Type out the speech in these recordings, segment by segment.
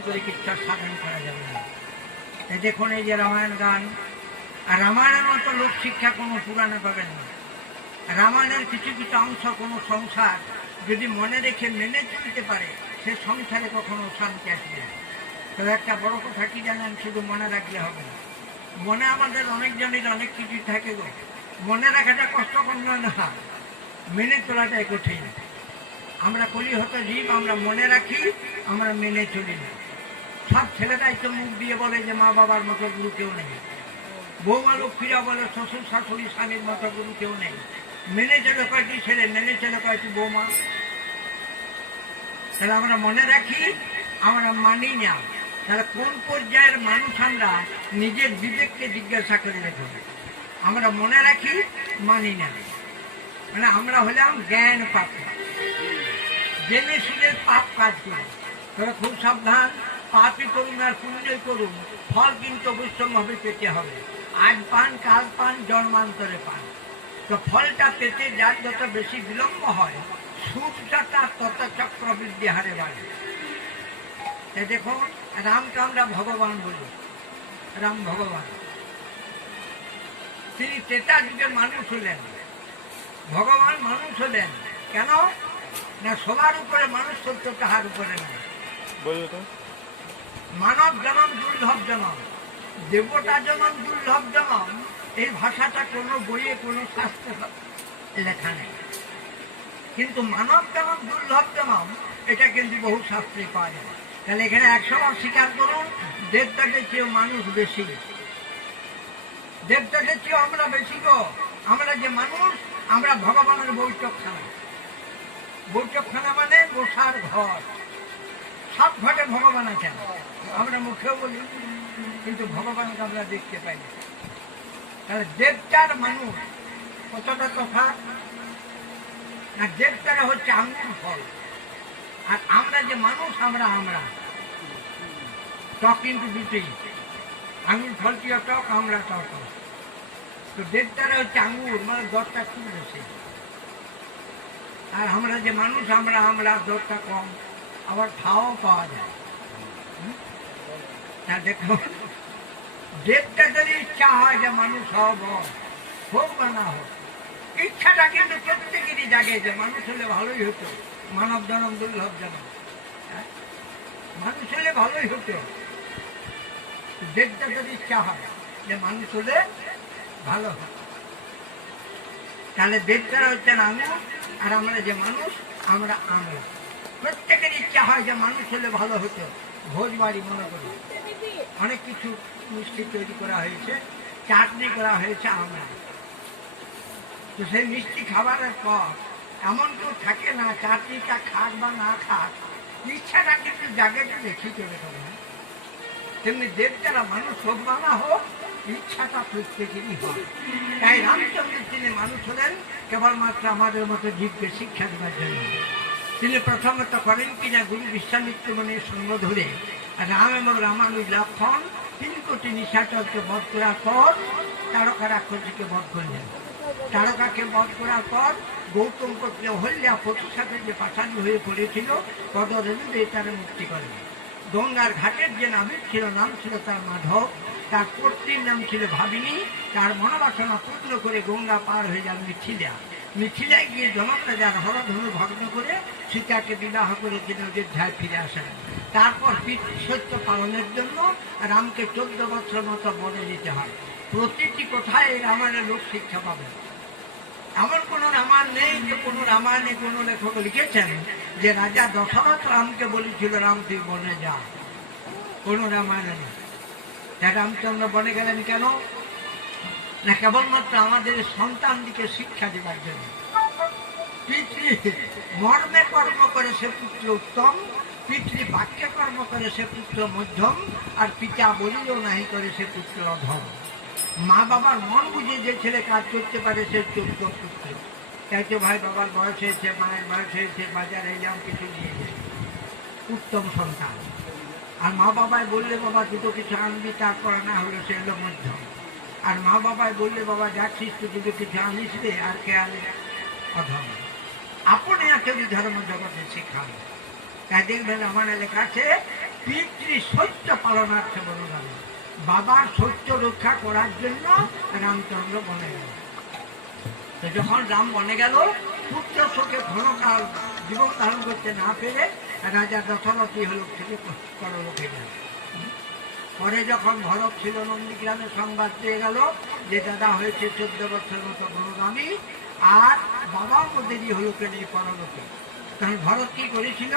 চিকিৎসার সাধন করা যাবে না। দেখুন এই যে রামায়ণ গান, আর রামায়ণের মতো লোক শিক্ষা কোনো পুরাণে পাবেন না। রামায়ণের কিছু কিছু অংশ কোনো সংসার যদি মনে রেখে মেনে চলতে পারে, সে সংসারে কখনো শান্তি আসবে না। তবে একটা বড় কথা কি জানেন, শুধু মনে রাখলে হবে না। মনে আমাদের অনেকজনের অনেক কিছু থাকে গো, মনে রাখাটা কষ্টকর নয় না, মেনে চলাটাই কঠিন। আমরা কলি হতো জীব, আমরা মনে রাখি, আমরা মেনে চলি না। সব ছেলেটাই তো মুখ দিয়ে বলে যে মা বাবার মতো গুরু কেউ নেই, বৌমা লক্ষ্মীরা বলে শ্বশুর শাশুড়ি স্বামীর মতো গুরু কেউ নেই। মেনে চলে কয়টি ছেলে, মেনে চলে কয়টি বৌমা। তাহলে আমরা মনে রাখি, আমরা মানি না। তাহলে কোন পর্যায়ের মানুষ আমরা নিজের বিবেককে জিজ্ঞাসা করে দেখুন। আমরা মনে রাখি, মানি না, মানে আমরা হলাম জ্ঞান পাপ, জেনে শুনে পাপ কাজ করি। তবে খুব সাবধান, পাপই করুন আর পুণ্যই করুন, ফল কিন্তু অবশ্যভাবে পেতে হবে। আজ পান, কাল পান, জন্মান্তরে পান। তো ফলটা পেতে যার যত বেশি বিলম্ব হয়, সুখটা তার তত চক্রবৃদ্ধি হারে বাড়ে। দেখুন, রামকে আমরা ভগবান বলি, রাম ভগবান। তিনি ত্রেতা যুগের মানুষ হলেন, ভগবান মানুষ হলেন। কেন না, সবার উপরে মানুষ সত্য, তাহার উপরে নয়। মানব জনম দুর্লভ জনম, দেবতা জনম দুর্লভ জনম, এই ভাষাটা কোনো বইয়ে কোনো শাস্ত্রে লেখা নেই। কিন্তু মানব জনম দুর্লভ জনম, এটা কিন্তু বহু শাস্ত্রে পাওয়া যায়। তাহলে এখানে 100 বার স্বীকার করুন, দেবতাদের চেয়েও মানুষ বেশি, দেবতাদের চেয়েও আমরা বেশি গো। আমরা যে মানুষ, আমরা ভগবানের বৈঠকখানা। বৈঠকখানা মানে বসার ঘর, সব ঘটে ভগবান আছেন। আমরা মুখেও বলি, কিন্তু ভগবানকে আমরা দেখতে পাই না। তাহলে দেবতার মানুষ কতটা তফাৎ না, দেবতারা হচ্ছে আঙ্গুর ফল, আর আমরা যে মানুষ, আমরা টক কিন্তু দুটোই, আঙ্গুর ফলটিও টক, আমরা টক। তো দেবতারা হচ্ছে আঙ্গুর, মানে দরটা খুব বেশি, আর আমরা যে মানুষ, আমরা দরটা কম, আবার খাওয়াও পাওয়া যায়। তা দেখো, দেবতা যদি ইচ্ছা হয় যে মানুষ হোক বা না হোক, ইচ্ছাটা কিন্তু প্রত্যেকেরই জাগে যে মানুষ হলে ভালোই হতো, মানব জনম দুর্লভ জনম, মানুষ হলে ভালোই হতো। দেবতা যদি ইচ্ছা হয় যে মানুষ হলে ভালো হতো, তাহলে দেবতারা হচ্ছেন আঙুর, আর আমরা যে মানুষ, আমরা আমরা। প্রত্যেকের ইচ্ছা হয় যে মানুষ হলে ভালো হতো। ভোজ বাড়ি মনে করি, অনেক কিছু মিষ্টি তৈরি করা হয়েছে, চাটনি করা হয়েছে, আমরা তো সেই মিষ্টি খাবারের পর এমন কেউ থাকে না, চাটনিটা খাক বা না খাক, ইচ্ছাটা কিন্তু জাগে যে দেখি চলে যাবে। তেমনি দেবতারা মানুষ হোক বা না হোক, ইচ্ছাটা প্রত্যেকেরই হয়। তাই রামচন্দ্রের তিনি মানুষ হলেন কেবলমাত্র আমাদের মতো জীবকে শিক্ষা দেওয়ার জন্য। তিনি প্রথমত করেন কিনা, গুরু বিশ্বামিত্র মনের সঙ্গ ধরে রাম এবং রামানুজ লক্ষণ 3 কোটি নিশাচরকে বধ করার পর তারকা রাক্ষসীকে বধ করলেন। তারকাকে বধ করার পর গৌতম পত্নী অহল্যা পতির সাথে যে পাশানি হয়ে পড়েছিল, পদরেণুতে তার মুক্তি করেন। গঙ্গার ঘাটের যে নাবিক ছিল, নাম ছিল তার মাধব, তার পত্নীর নাম ছিল ভাবিনী। তার মনোবাসনা পূর্ণ করে গঙ্গা পার হয়ে যান মিথিলা। মিথিলায় গিয়ে জনক রাজার হরধনু ভগ্ন করে সীতাকে বিবাহ করে তিনি অযোধ্যায় ফিরে আসেন। তারপর পিতৃসত্য পালনের জন্য রামকে 14 বছর মতো বনে যেতে হয়। প্রতিটি কোথায় রামায়ণের লোক শিক্ষা পাবে। এমন কোন রামায়ণ নেই যে কোন রামায়ণে কোন লেখক লিখেছেন যে রাজা দশরথ রামকে বলেছিল রাম তুই বনে যা, কোন রামায়ণে নেই। রামচন্দ্র বনে গেলেন কেন না, কেবলমাত্র আমাদের সন্তানদিকে শিক্ষা দেবার জন্য। পিতৃ মর্মে কর্ম করে সে পুত্র উত্তম, পিতৃ বাক্যে কর্ম করে সে পুত্র মধ্যম, আর পিতা বলিও নাহি করে সে পুত্র অধম। মা বাবার মন বুঝে যে ছেলে কাজ করতে পারে সে যোগ্য পুত্র। তাই তো ভাই বাবার বয়স হয়েছে, মায়ের বয়স হয়েছে, বাজারে এলাম কিছু নিয়ে যায়, উত্তম সন্তান। আর মা বাবায় বললে বাবা দুটো কিছু আনবি, তারপরে না হলে সে হলো মধ্যম। আর মা বাবায় বললে বাবা যাচ্ছিস তো দুটো কিছু আনিস রে, আর কে আনে অধম। আপনি আসলে ধর্ম জগতে শেখান। তাই দেখবেন আমার লেখা আছে পিতৃ সত্য পালনার্থে বলরাম, বাবার সত্য রক্ষা করার জন্য রামচন্দ্র বনে গেল। তো যখন রাম বনে গেল, পুত্র শোকে ঘনকাল জীবন ধারণ করতে না পেরে রাজা দশরথী হল থেকে পরলোকে গেল। পরে যখন ভরত ছিল নন্দীগ্রামে সংবাদ পেয়ে গেল যে দাদা হয়েছে 14 বছর মতো বড়গামী, আর বাবার মধ্যে দিয়ে হলুকে নেই পরলোকে। তখন ভরত কি করেছিল,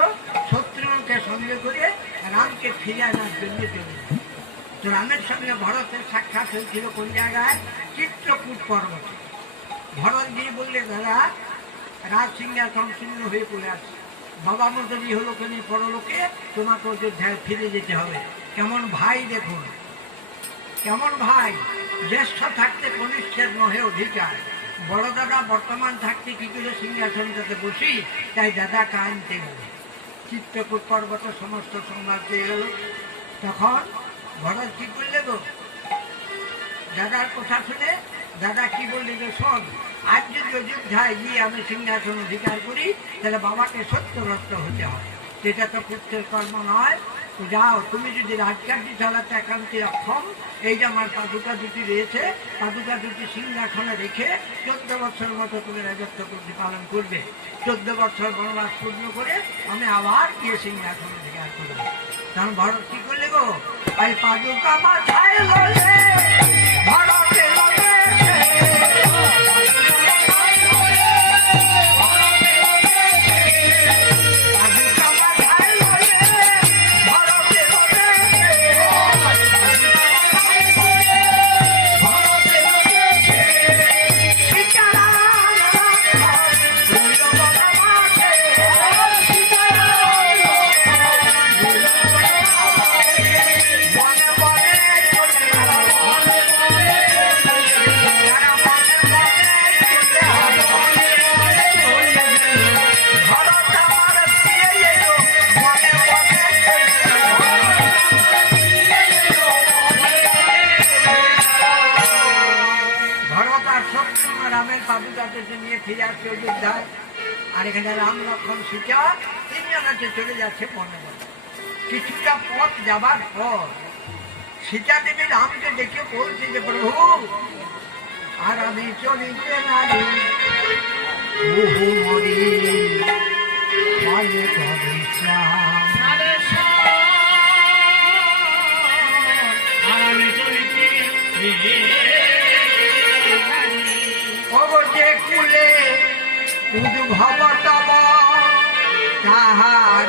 শত্রুকে সঙ্গে করে রামকে ফিরে আনার জন্য চলে। তো রামের সঙ্গে ভরতের সাক্ষাৎ হয়েছিল কোন জায়গায়, চিত্রকূট পর্বতে। ভরত গিয়ে বললে দাদা রাজ সিংহাসন শূন্য হয়ে পড়ে আছে, বাবা মতো দিয়ে হলো কেন পরলোকে, তোমাকে অযোধ্যায় ফিরে যেতে হবে। কেমন ভাই দেখুন, কেমন ভাই, জ্যেষ্ঠ থাকতে কনিষ্ঠের নহে অধিকার। বড় দাদা বর্তমান থাকতে কি করে সিংহাসনটাতে বসি, তাই দাদা কানতে গেল। চিত্রকূট পর্বতে সমস্ত সংবাদ পেয়ে গেল। তখন ভরত কি করলে গো, দাদার কথা শুনে দাদা কি বললি যে শোন, আজ যদি অযোধ্যায় গিয়ে আমি সিংহাসন অধিকার করি তাহলে বাবাকে সত্যগ্রস্ত হতে হয়, সেটা তো পুত্রের কর্ম নয়। তো যাও, তুমি যদি রাজকার্য চালাতে একান্তে অক্ষম, এই যে আমার পাদুকা দুটি রয়েছে, পাদুকা দুটি সিংহাসনে রেখে 14 বছর মতো তুমি রাজত্ব করতে পালন করবে। 14 বছর বনবাস পূর্ণ করে আমি আবার গিয়ে সিংহাসন অধিকার করবো। তখন ভরত কি করলে গো, এই পাদুকা মাথায় ললে ভরতে ললে নিয়ে ফিরে আসছে অযোধ্যায়। আর এখানে রাম লক্ষ্মণ সীতা তিনজনাতে চলে যাচ্ছে বনে বনে। কিছুটা পথ যাবার পর সীতা দেবী রামকে দেখে বলছে যে প্রভু, আর আমি চলিতে নারি বহু মরি আর আমি চলিতে যে কুলে উদ্ভব তব তাহার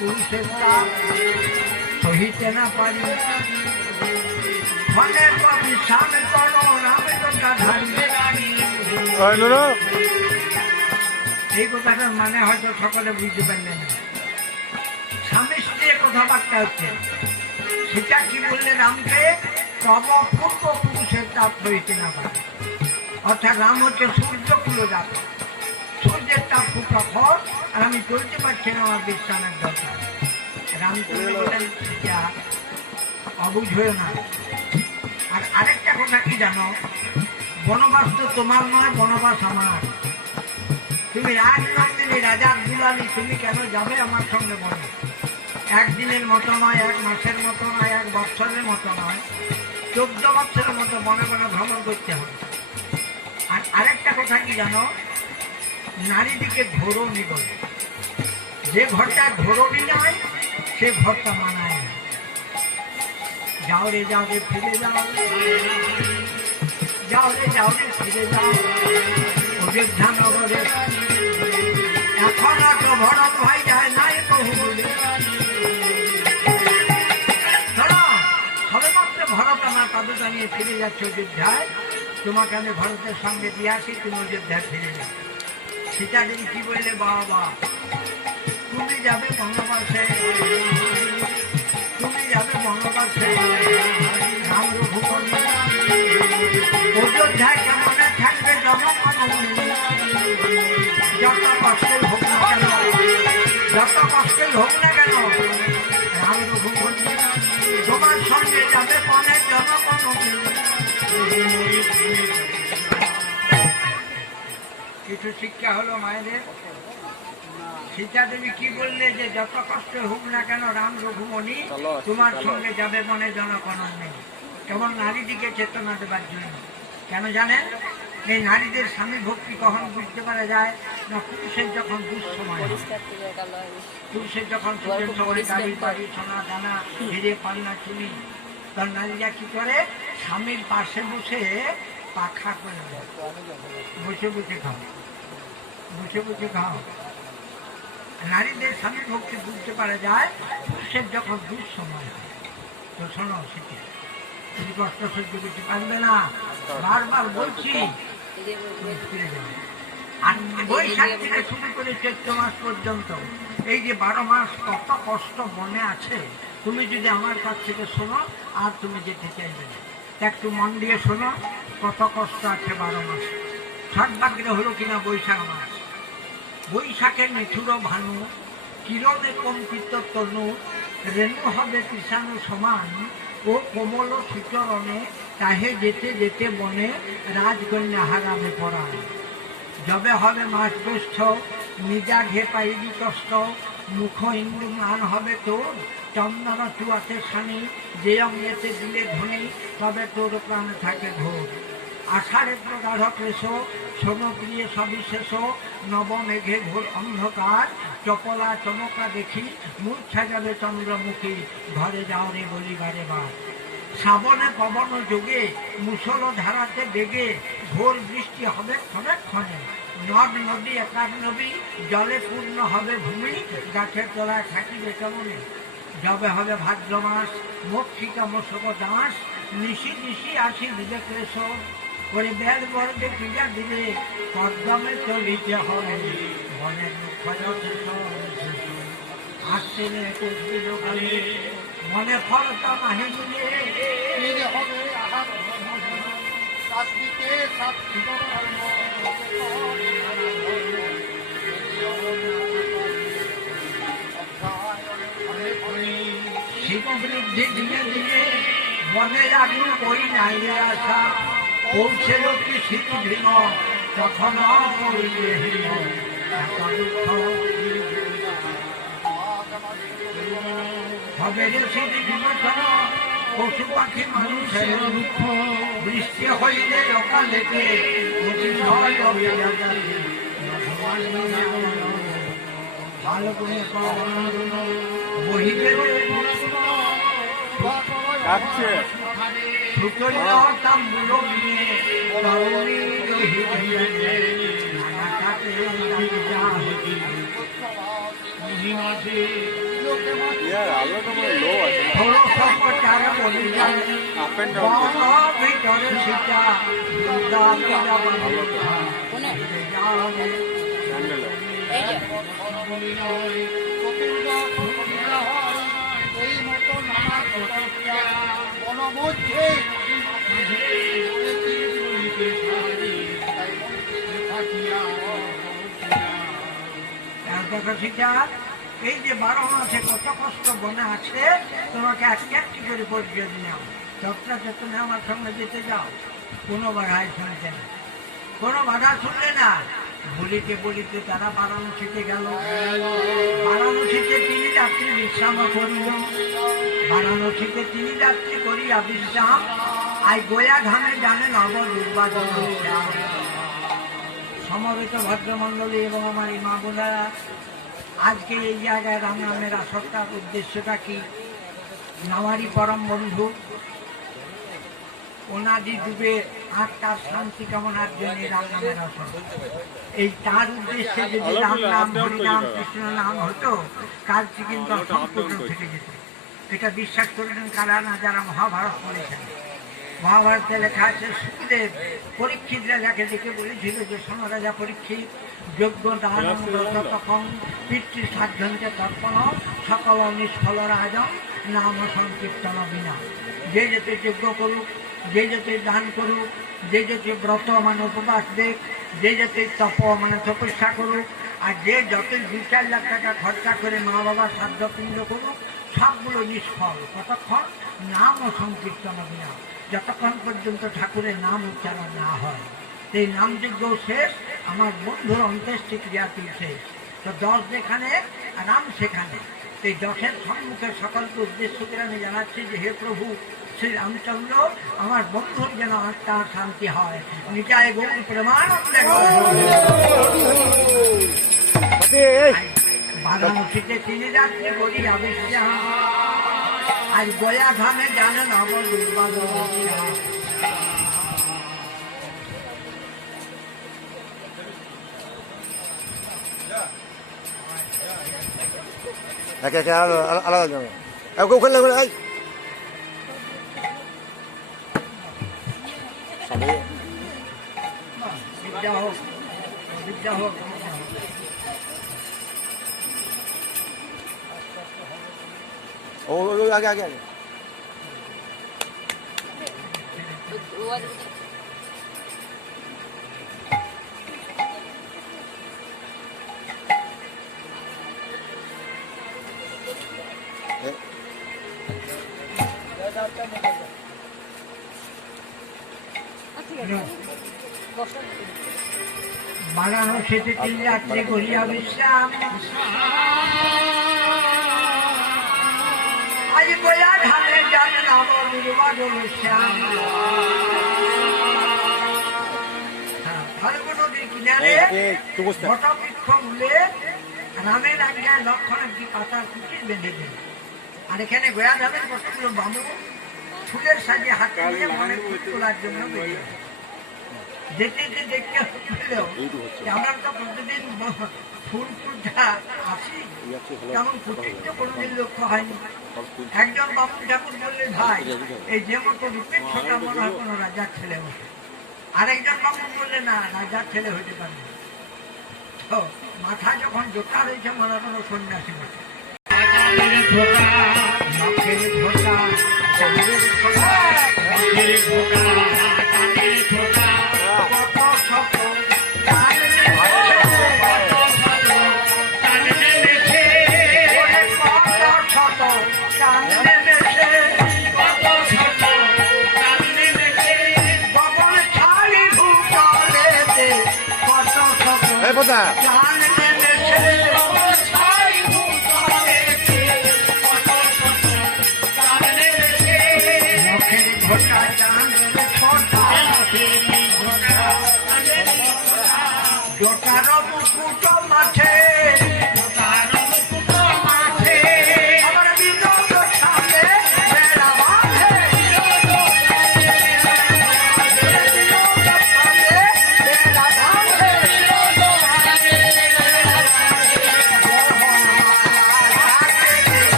পুরুষের তাপ সহিতে না পারি, ফলে স্বামী করো রামে এই কথাটার মানে হয়তো সকলে বুঝতে পারলেন না। স্বামী স্ত্রী কথাবার্তা হচ্ছে। সেটা কি বললে রামকে, তব পূর্ব পুরুষের তাপ সহিতে না পারে। অর্থাৎ রাম হচ্ছে সূর্য কুলজাত, সূর্যের তাপ খুব প্রখর, আর আমি চলতে পারছি না, আমার বিশ্রামের দরকার। রামচন্দ্র বলেন অবুঝ হয়েও না। আর আরেকটা কথা কি জানো, বনবাস তো তোমার নয়, বনবাস আমার। তুমি রাজনন্দিনী রাজার দুলালি, তুমি কেন যাবে আমার সঙ্গে বলো? একদিনের মতো নয়, এক মাসের মতো নয়, এক বৎসরের মতো নয়, 14 বছরের মতো বনে বনে ভ্রমণ করতে হবে। আর আরেকটা কথা কি জানো, নারীদিকে ঘোরনি বলে। যে ঘরটা ঘোরনি নয় সে ঘরটা মানায় না। যাও রে যাও রে ফিরে যাও, যাও রে যাও রে ফিরে যাও অযোধ্যা নগরে। এখন তো ভরত ভাই যায় নাই বহু বলে। সবেমাত্র ভরত আমার পাদুকা নিয়ে ফিরে যাচ্ছে অযোধ্যায়, তোমাকে আমি ভরতের সঙ্গে দিয়ে আসি, তুমি অযোধ্যায় ফিরে যাও। সীতা দেবী কি বললে, বাবা তুমি যাবে বনবাসে, তুমি যাবে বনবাসে, রাম রঘুপতি অযোধ্যায় কেমনে থাকবে জনগণ। যত কষ্টের হোক না কেন, যত কষ্টের হোক না কেন, রাম রঘুপতি তোমার সঙ্গে যাবে বনের জনগণ। কিছু শিক্ষা হলো মায়েদের। সীতা দেবী কি বললে, যে যত কষ্ট হোক না কেন রাম রঘুমণি তোমার সঙ্গে যাবে বনে জনগণ নেই। কেবল নারীদিকে চেতনা দেবার জন্য। কেন জানেন? এই নারীদের স্বামী ভক্তি কখন বুঝতে পারা যায় না, পুরুষের যখন দুঃসময়, পুরুষের যখন সুখের সময় গাড়ি বাড়ি সোনা দানা হিরে পান্না চুনি, তখন নারীরা কি করে, স্বামীর পাশে বসে পাখা করে দেয়, বসে বসে খাও, বসে বসে খাও। নারীদের স্বামী ভক্তি বুঝতে পারা যায় পুরুষের যখন দুঃসময় হয়। তো শোনো, সেটি তুমি কষ্ট সহ্য করতে পারবে না, বারবার বলছি। আর বৈশাখ থেকে শুরু করে চৈত্র মাস পর্যন্ত এই যে 12 মাস কত কষ্ট মনে আছে, তুমি যদি আমার কাছ থেকে শোনো আর তুমি যেতে চাইবে না। একটু মন দিয়ে শোনো, কত কষ্ট আছে 12 মাস। সর্বাগ্রে হলো কিনা বৈশাখ মাস। বৈশাখের মিঠুর ভানু, কিরণে কম্পিত তনু, রেণু হবে কৃষাণু সমান, ও কোমল সুচরণে তাহে যেতে যেতে বনে রাজকন্যা হারাবে পড়া। যবে হবে মাস জ্যৈষ্ঠ, নিজা ঘে পাইবি কষ্ট, মুখ ইন্দু মান হবে তোর, চন্দন চুয়াতে শানি, যে অঙ্গেতে দিলে ধনী, তবে তোর প্রাণে থাকে ঘোর। আষাঢ়ে প্রগাঢ় ক্লেশ, শোনো প্রিয় সবিশেষ, নব মেঘে ঘোর অন্ধকার, চপলা চমকা দেখি, মূর্ছা যাবে চন্দ্রমুখী, ঘরে যাও রে বলিবারে বার। শ্রাবণে পবন যোগে, মুসল ধারাতে বেগে, ঘোর বৃষ্টি হবে ক্ষণে ক্ষণে, নদ নদী একার নবী, জলে পূর্ণ হবে ভূমি, গাছের তলায় থাকিবে কেমনে। যবে হবে ভাদ্র মাস, মক্ষিকা মশক দাস, নিশি নিশি আসি দিবে ক্লেশ, করে বেদ বর্গে পূজা দিলে পদ্মে চলিতে হয়, বনের আসছে মনে ফলতা মাহি মিলে হবে আহার শীত বৃদ্ধি দিনে দিনে বনে আগুন ওই নাইরে আসা, পৌঁছে কি শীত ভীম তখন করিলে হীন, হবে যে শীত বিমোচন পশু পাখি মানুষের দুঃখ, বৃষ্টি হইলে অকালেতে অতিশয় অবিরাজাতে, ভালো করে বহিবে এই মতো নানা বনমধ্যে এই যে 12 মাসে কত কষ্ট বনে আছে, তোমাকে একটি করে পরিচয় দিলাম। তৎটাতে তুমি আমার সঙ্গে যেতে যাও, কোনো বাধাই শুনছে না, কোনো বাধা শুনলে না। বলিতে বলিতে তারা বারাণসীতে গেল। বারাণসীতে তিনি রাত্রি বিশ্রাম করিল। বারাণসীতে তিনি রাত্রি করিয়া বিশ্রাম, আই গোয়া ধামে জানেন অব দুর্বাদন। সমবেত ভদ্রমণ্ডলী এবং আমার মা বোনেরা, আজকে এই জায়গায় রাম নামের আসরটার উদ্দেশ্যটা কি? নামারি পরম বন্ধু ওনাদি যুগে আত্মার শান্তি কামনার জন্য রাম নামের আসর। এই তার উদ্দেশ্যে যদি রাম নাম, হরিনাম, কৃষ্ণ নাম হতো, কালকে কিন্তু সম্পূর্ণ থেকে যেত। এটা বিশ্বাস করলেন কারা না? যারা মহাভারত পড়েছেন। মহাভারতে লেখা আছে, সুখদেব পরীক্ষিত রাজাকে দেখে বলেছিল যে শোন রাজা পরীক্ষিত, যজ্ঞ দান তখন পিতৃ সাধ্যন্তে তর্পণ সকল নিষ্ফল রাজন নাম সংকীর্তন বিনা। যে যেতে যজ্ঞ করুক, যে যেতে দান করুক, যে যেতে ব্রত মানে উপবাস দেখ, যে যেতে তপ মানে তপস্যা করুক, আর যে যতই 2-4 লাখ টাকা খরচা করে মা বাবা শ্রাদ্ধপিণ্ড করুক, সবগুলো নিষ্ফল। কতক্ষণ? নাম ও সংকীর্তন বিনা, যতক্ষণ পর্যন্ত ঠাকুরের নাম উচ্চারণ না হয়। এই নামযজ্ঞ শেষ, আমার বন্ধুর অন্ত্যেষ্টি ক্রিয়াটি শেষ। তো 10 যেখানে, রাম সেখানে। এই 10-এর সম্মুখে সকলকে উদ্দেশ্য করে আমি জানাচ্ছি যে হে প্রভু শ্রী রামচন্দ্র, আমার বন্ধুর যেন আত্মার শান্তি হয়। নিতাই গৌর প্রেমানন্দে। বারাণসীতে তিনি রাত্রি করিয়া বিশ্রাম, আজ গয়া ধামে জানেন অব দুর্বাদন। আলাদা যাবে ওখানে বিদ্যা হোক, বিদ্যা হোক। ও আগে আগে আগে বারাণসীতে 3 রাত্রি করিয়া বিশ্রাম, আজ গয়া ধামে জানেন অব দুর্বাদন শ্যাম। ফাল্গু নদীর কিনারে বটবৃক্ষ মূলে রামের আজ্ঞায় লক্ষণ একটি পাতার কুটির বেঁধে দিল। আর এখানে গয়া ধামের কতগুলো বামু ফুলের সাজে হাতে নিয়ে মনের ফুল তোলার জন্য বেরিয়ে যেতে দেখতে পেলেও আমরা তো প্রতিদিন ফুল ফুলটা আসি, তেমন কুটির তো কোনোদিন লক্ষ্য হয়নি। একজন বামুন ঠাকুর বললেন, ভাই এই যে মতো রূপের ছোটা মনে হয় কোনো রাজার ছেলে হতো। আরেকজন বামুন বললে, না রাজার ছেলে হইতে পারে। তো মাথা যখন জোটা রয়েছে, মনে হয় কোনো সন্ন্যাসী মতো।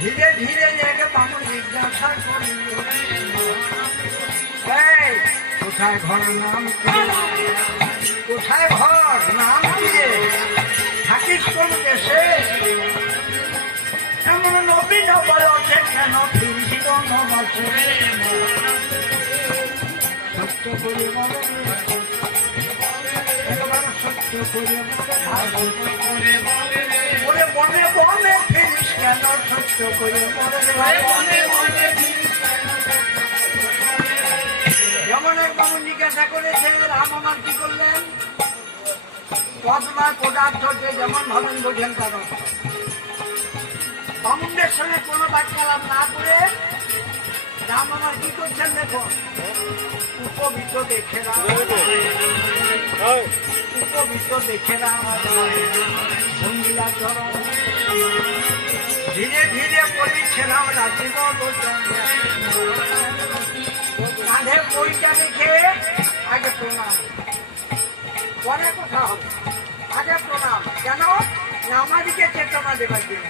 ধীরে ধীরে বামুন জিজ্ঞাসা করিল, কোথায় ঘর নাম কি কোথায় ঘর নাম কি থাকিস কোন দেশে এমন নবীন বয়সে কেন ফিরছি বনবাসে সত্য করে বলে একবার সত্য করে ওরে বনে বনে ফিরিস কেন সত্য করে বলে যেমন এক বামুন জিজ্ঞাসা করেছে রাম আমার কি করলেন পদ্মার পদার্থ যে যেমন ভাবেন বোঝেন তার অর্থ বামুনদের সঙ্গে কোনো বাক্যালাপ না করে রাম আমার কি করছেন দেখুন উপবিত দেখে রাম উপবিত দেখে রাম ভঙ্গিলা চরণ ধীরে ধীরে পড়িচ্ছে রাম রাজীব লোচন কাঁধে বইটা রেখে আগে প্রণাম পরে কথা হবে আগে প্রণাম কেন না আমাদেরকে চেতনা দেবার জন্য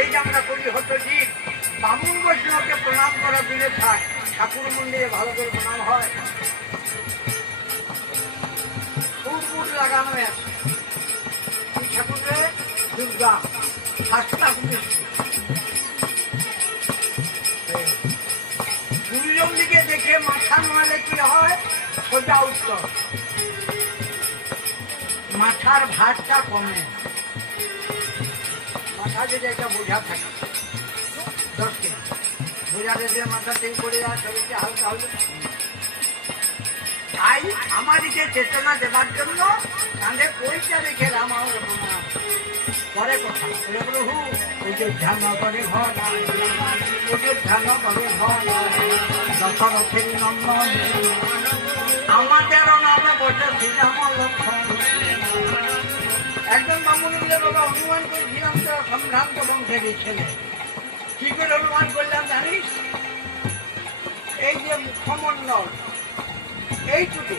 এই যে আমরা করি হতো জীব বামুন বৈষ্ণবকে প্রণাম করা দূরে থাক ঠাকুর মন্দিরে ভালো করে প্রণাম হয় ফুল লাগানো আছে ঠাকুরে দুর্গা সাতটা দুর্যোগ দিকে দেখে মাথা নোয়ালে কি হয় সোজা উত্তর মাথার ভারটা কমে মাথা যদি একটা বোঝা থাকে 10 কেজি বোঝা রেখে মাথা তেল করে যায় শরীরকে হালকা হলে তাই আমাদেরকে চেতনা দেবার জন্য কাঁধে পয়সা রেখে রাম আমার প্রণাম পরে কথা প্রভু ওদের ধ্যান করে ঘর ওদের ধ্যান করে ঘর দশরথের নন্দন আমাদেরও নামে বসে শ্রীরাম লক্ষণ একজন বামুন মিলে বাবা অনুমান করেছিলাম তো সম্ভ্রান্ত বংশের ছেলে কি করে অনুমান করলাম জানিস এই যে মুখমণ্ডল এইটুকু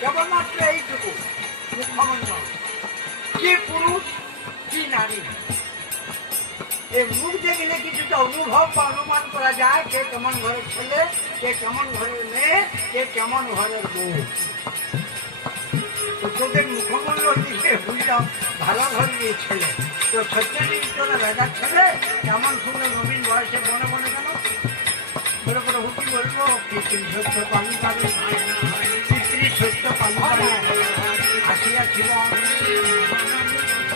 কেবলমাত্র এইটুকু মুখমণ্ডল কি পুরুষ কি নারী এই মুখ দেখলে কিছুটা অনুভব বা অনুমান করা যায় কে কেমন ঘরের ছেলে কে কেমন ঘরের মেয়ে কে কেমন ঘরের বউ তোদের মুখমণ্ডল দিকে বুঝলাম ভালো ঘরের ছেলে তো সত্যজিৎ তোরা রাজার ছেলে কেমন শুনে নবীন বয়সে বনে বনে কেন বলে করে হুকি বলবো পিতৃ সত্য পালু পাবে পিতৃ সত্য পালু পাবে আসিয়াছিল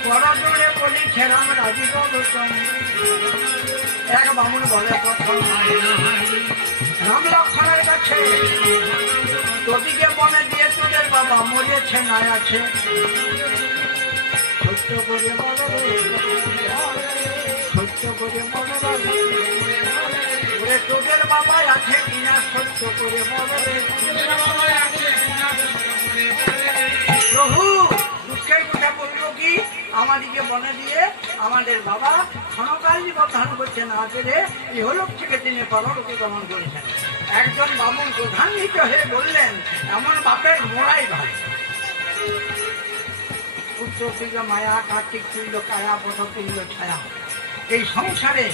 বড় জোরে বলি ছেড়াম রাজীব লোচন এক বামুন বলে প্রথম রাম লক্ষণের কাছে তোদিকে বনে দিয়ে তোদের বাবা মরেছে নাই আছে সত্য করে বলে সত্য করে বলে তোদের বাবাই আছে কিনা সত্য করে বলে প্রভু দুঃখের কথা বললো কি আমাদেরকে বনে দিয়ে আমাদের বাবা ক্ষণকাল ধারণ করছে না পেরে ইহলোক থেকে তিনি পরলোকে গমন করেছেন একজন বামুন প্রধান্বিত হয়ে বললেন এমন বাপের মোড়াই ভাই পুত্র তুল্য মায়া কার্তিক তুল্য কায়া পথ তুল্য ছায়া এই সংসারে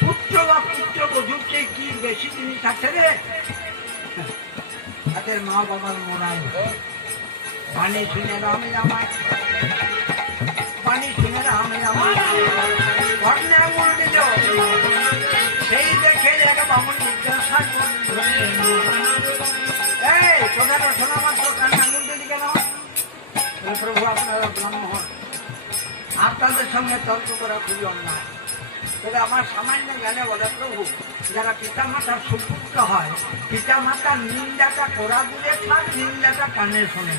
পুত্র বা পুত্র বধূর চেয়ে কি বেশি জিনিস আছে রে তাদের মা বাবার মোড়াই পানি শুনে রামে আমায় পানি শুনে রামে আমায় ঘটনা এমন দিল সেই দেখে এক বামুন জিজ্ঞাসা এই তোদের শোনা মাত্র কানে আঙুল দিলি কেন প্রভু আপনারা ব্রাহ্মণ আপনাদের সঙ্গে তর্ক করা খুবই অন্যায় তবে আমার সামান্য জ্ঞানে বলে প্রভু যারা পিতামাতার সুপুত্র হয় পিতামাতার নিন্দাটা করা দূরে থাক নিন্দাটা কানে শোনে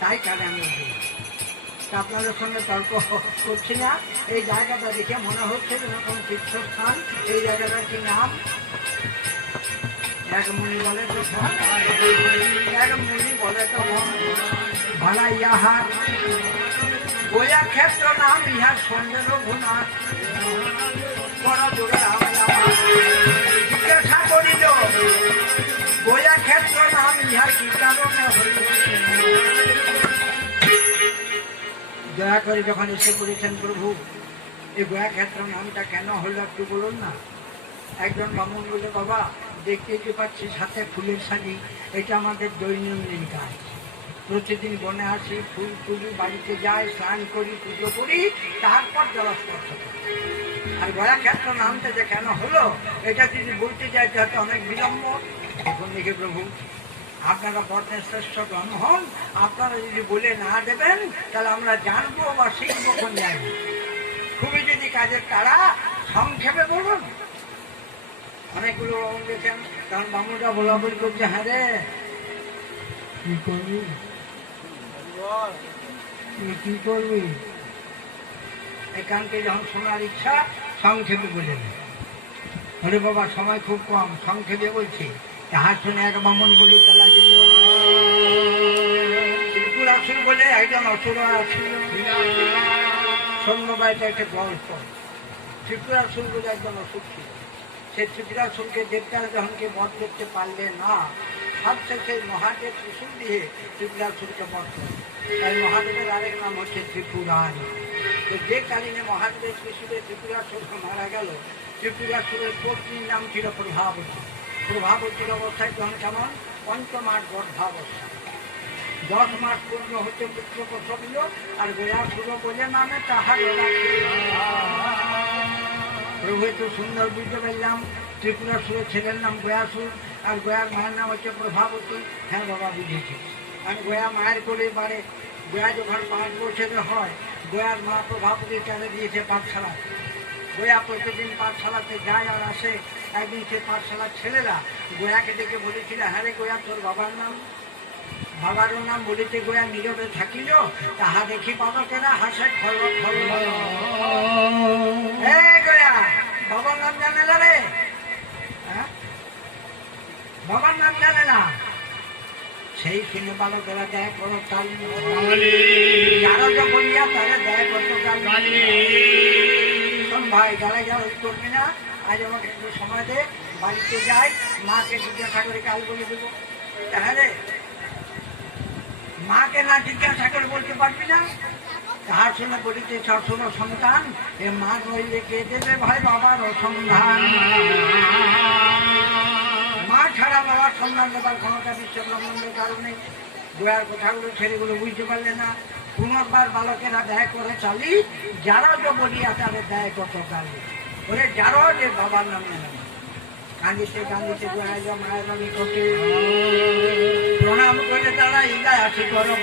তাই কানে আমি আপনাদের সঙ্গে তর্ক করছি না এই জায়গাটা দেখে মনে হচ্ছে এরকম তীর্থস্থান এই জায়গাটার কি নাম এক মুনি বলে তো এক মুনি বলে তো ভাড়া ইহার গোয়া ক্ষেত্র নাম ইহার সন্ধ্যে রঘুনাথ বড় জোরে জিজ্ঞাসা করিল গোয়া ক্ষেত্র নাম ইহার কি কারণে হইল দয়া করে যখন এসে পড়েছেন প্রভু এই গয়া ক্ষেত্র নামটা কেন হলো একটু বলুন না। একজন ব্রাহ্মণ বলে, বাবা দেখতে পাচ্ছি সাথে ফুলের শাড়ি, এটা আমাদের দৈনন্দিন কাজ, প্রতিদিন বনে আসি, ফুল তুলি, বাড়িতে যাই, স্নান করি, পুজো করি, তারপর জলস্পর্শ করি। আর গয়া ক্ষেত্র নামটা যে কেন হলো এটা যদি বলতে যাই হয়তো অনেক বিলম্ব। এখন দেখে প্রভু আপনারা বর্ণের শ্রেষ্ঠ ব্রাহ্মণ, আপনারা যদি বলে না দেবেন তাহলে আমরা জানবো বা শিখবো কোন জায়গায়। খুবই যদি কাজের তারা সংক্ষেপে বলুন। অনেকগুলো দেখেন তখন বামুনরা বলা বলি করছে, হ্যাঁ রে কি করবি, কি করবি, এখানকে যখন শোনার ইচ্ছা সংক্ষেপে বলে দেয়। আরে বাবা সময় খুব কম, সংক্ষেপে বলছি। তাহার শুনে এক ব্রাহ্মণ বলি তালা গেল, ত্রিপুর আসুর বলে একজন অসুর আসছিল। সৈন্যবাড়িতে একটা গল্প, ত্রিপুরাসুর বলে একজন অসুর ছিল। সে ত্রিপুরাসুরকে দেবতারা যখনকে বধ করতে পারলে না, ভাবছে সেই মহাদেব ত্রিশূল দিয়ে ত্রিপুরাসুরকে বধ করে। তাই মহাদেবের আরেক নাম হচ্ছে ত্রিপুরারি। তো যে কালীনে মহাদেবের ত্রিশূলে ত্রিপুরাসুর মারা গেল, ত্রিপুরাসুরের পত্নীর নাম ছিল প্রভাবতী। প্রভাবতীর অবস্থায় যখন কেমন ৫ মাস গর্ভাবস্থা, 10 মাস পূর্ণ হচ্ছে পুত্র প্রসব হল। আর গয়াসুর বলে নামে তাহার প্রভু তো সুন্দর বুঝতে পারলাম ত্রিপুরাসুরের ছেলের নাম গয়াসুর, আর গয়ার মায়ের নাম হচ্ছে প্রভাবতী। হ্যাঁ বাবা বুঝেছি। আর গয়া মায়ের কোলে বাড়ে। গয়া যখন 5 বছরের হয়, গয়ার মা প্রভাবতী চলে দিয়েছে পাঠশালা। গয়া প্রতিদিন পাঠশালাতে যায় আর আসে। একদিন সে পাঠশালার ছেলেরা গয়াকে ডেকে বলেছিল, হ্যাঁ রে গয়া তোর বাবার নাম? বাবারও নাম বলিতে গয়া নীরবে থাকিল, তাহা দেখি বাবাকেরা হাসে খল খল। গয়া বাবার নাম জানে না রে? বাবার নাম জানে না? সেই শুনে বালকেরা দেয় কোনো তাল, যারা বলিয়া তারা দেয় কত কাল। ভাই যারা যারা করবি না, আজ আমাকে একটু সময় দে, বাড়িতে যাই, মাকে জিজ্ঞাসা করে কাল বলে দেবো। হ্যাঁ রে, মাকে না জিজ্ঞাসা করে বলতে পারবি না? তাহার শুনে বলিতে শোনো সন্তান, এ মা নইলে কে দেবে ভাই বাবার অসন্ধান। মা ছাড়া বাবার সন্ধান দেবার ক্ষমতা বিশ্ব ব্রহ্মাণ্ডের কারণে। গোয়ার কথাগুলো ছেলেগুলো বুঝতে পারলে না। পুনর্বার বালকেরা দেয় করে চালি, যারা যে বলিয়া তাদের দেয় কত কালি। ওরে যারা যে বাবার নাম নেন, কান্দিতে কান্দিতে গোয়ায় মায়ের নিকটে প্রণাম করে তারা ইলায় আসি করো।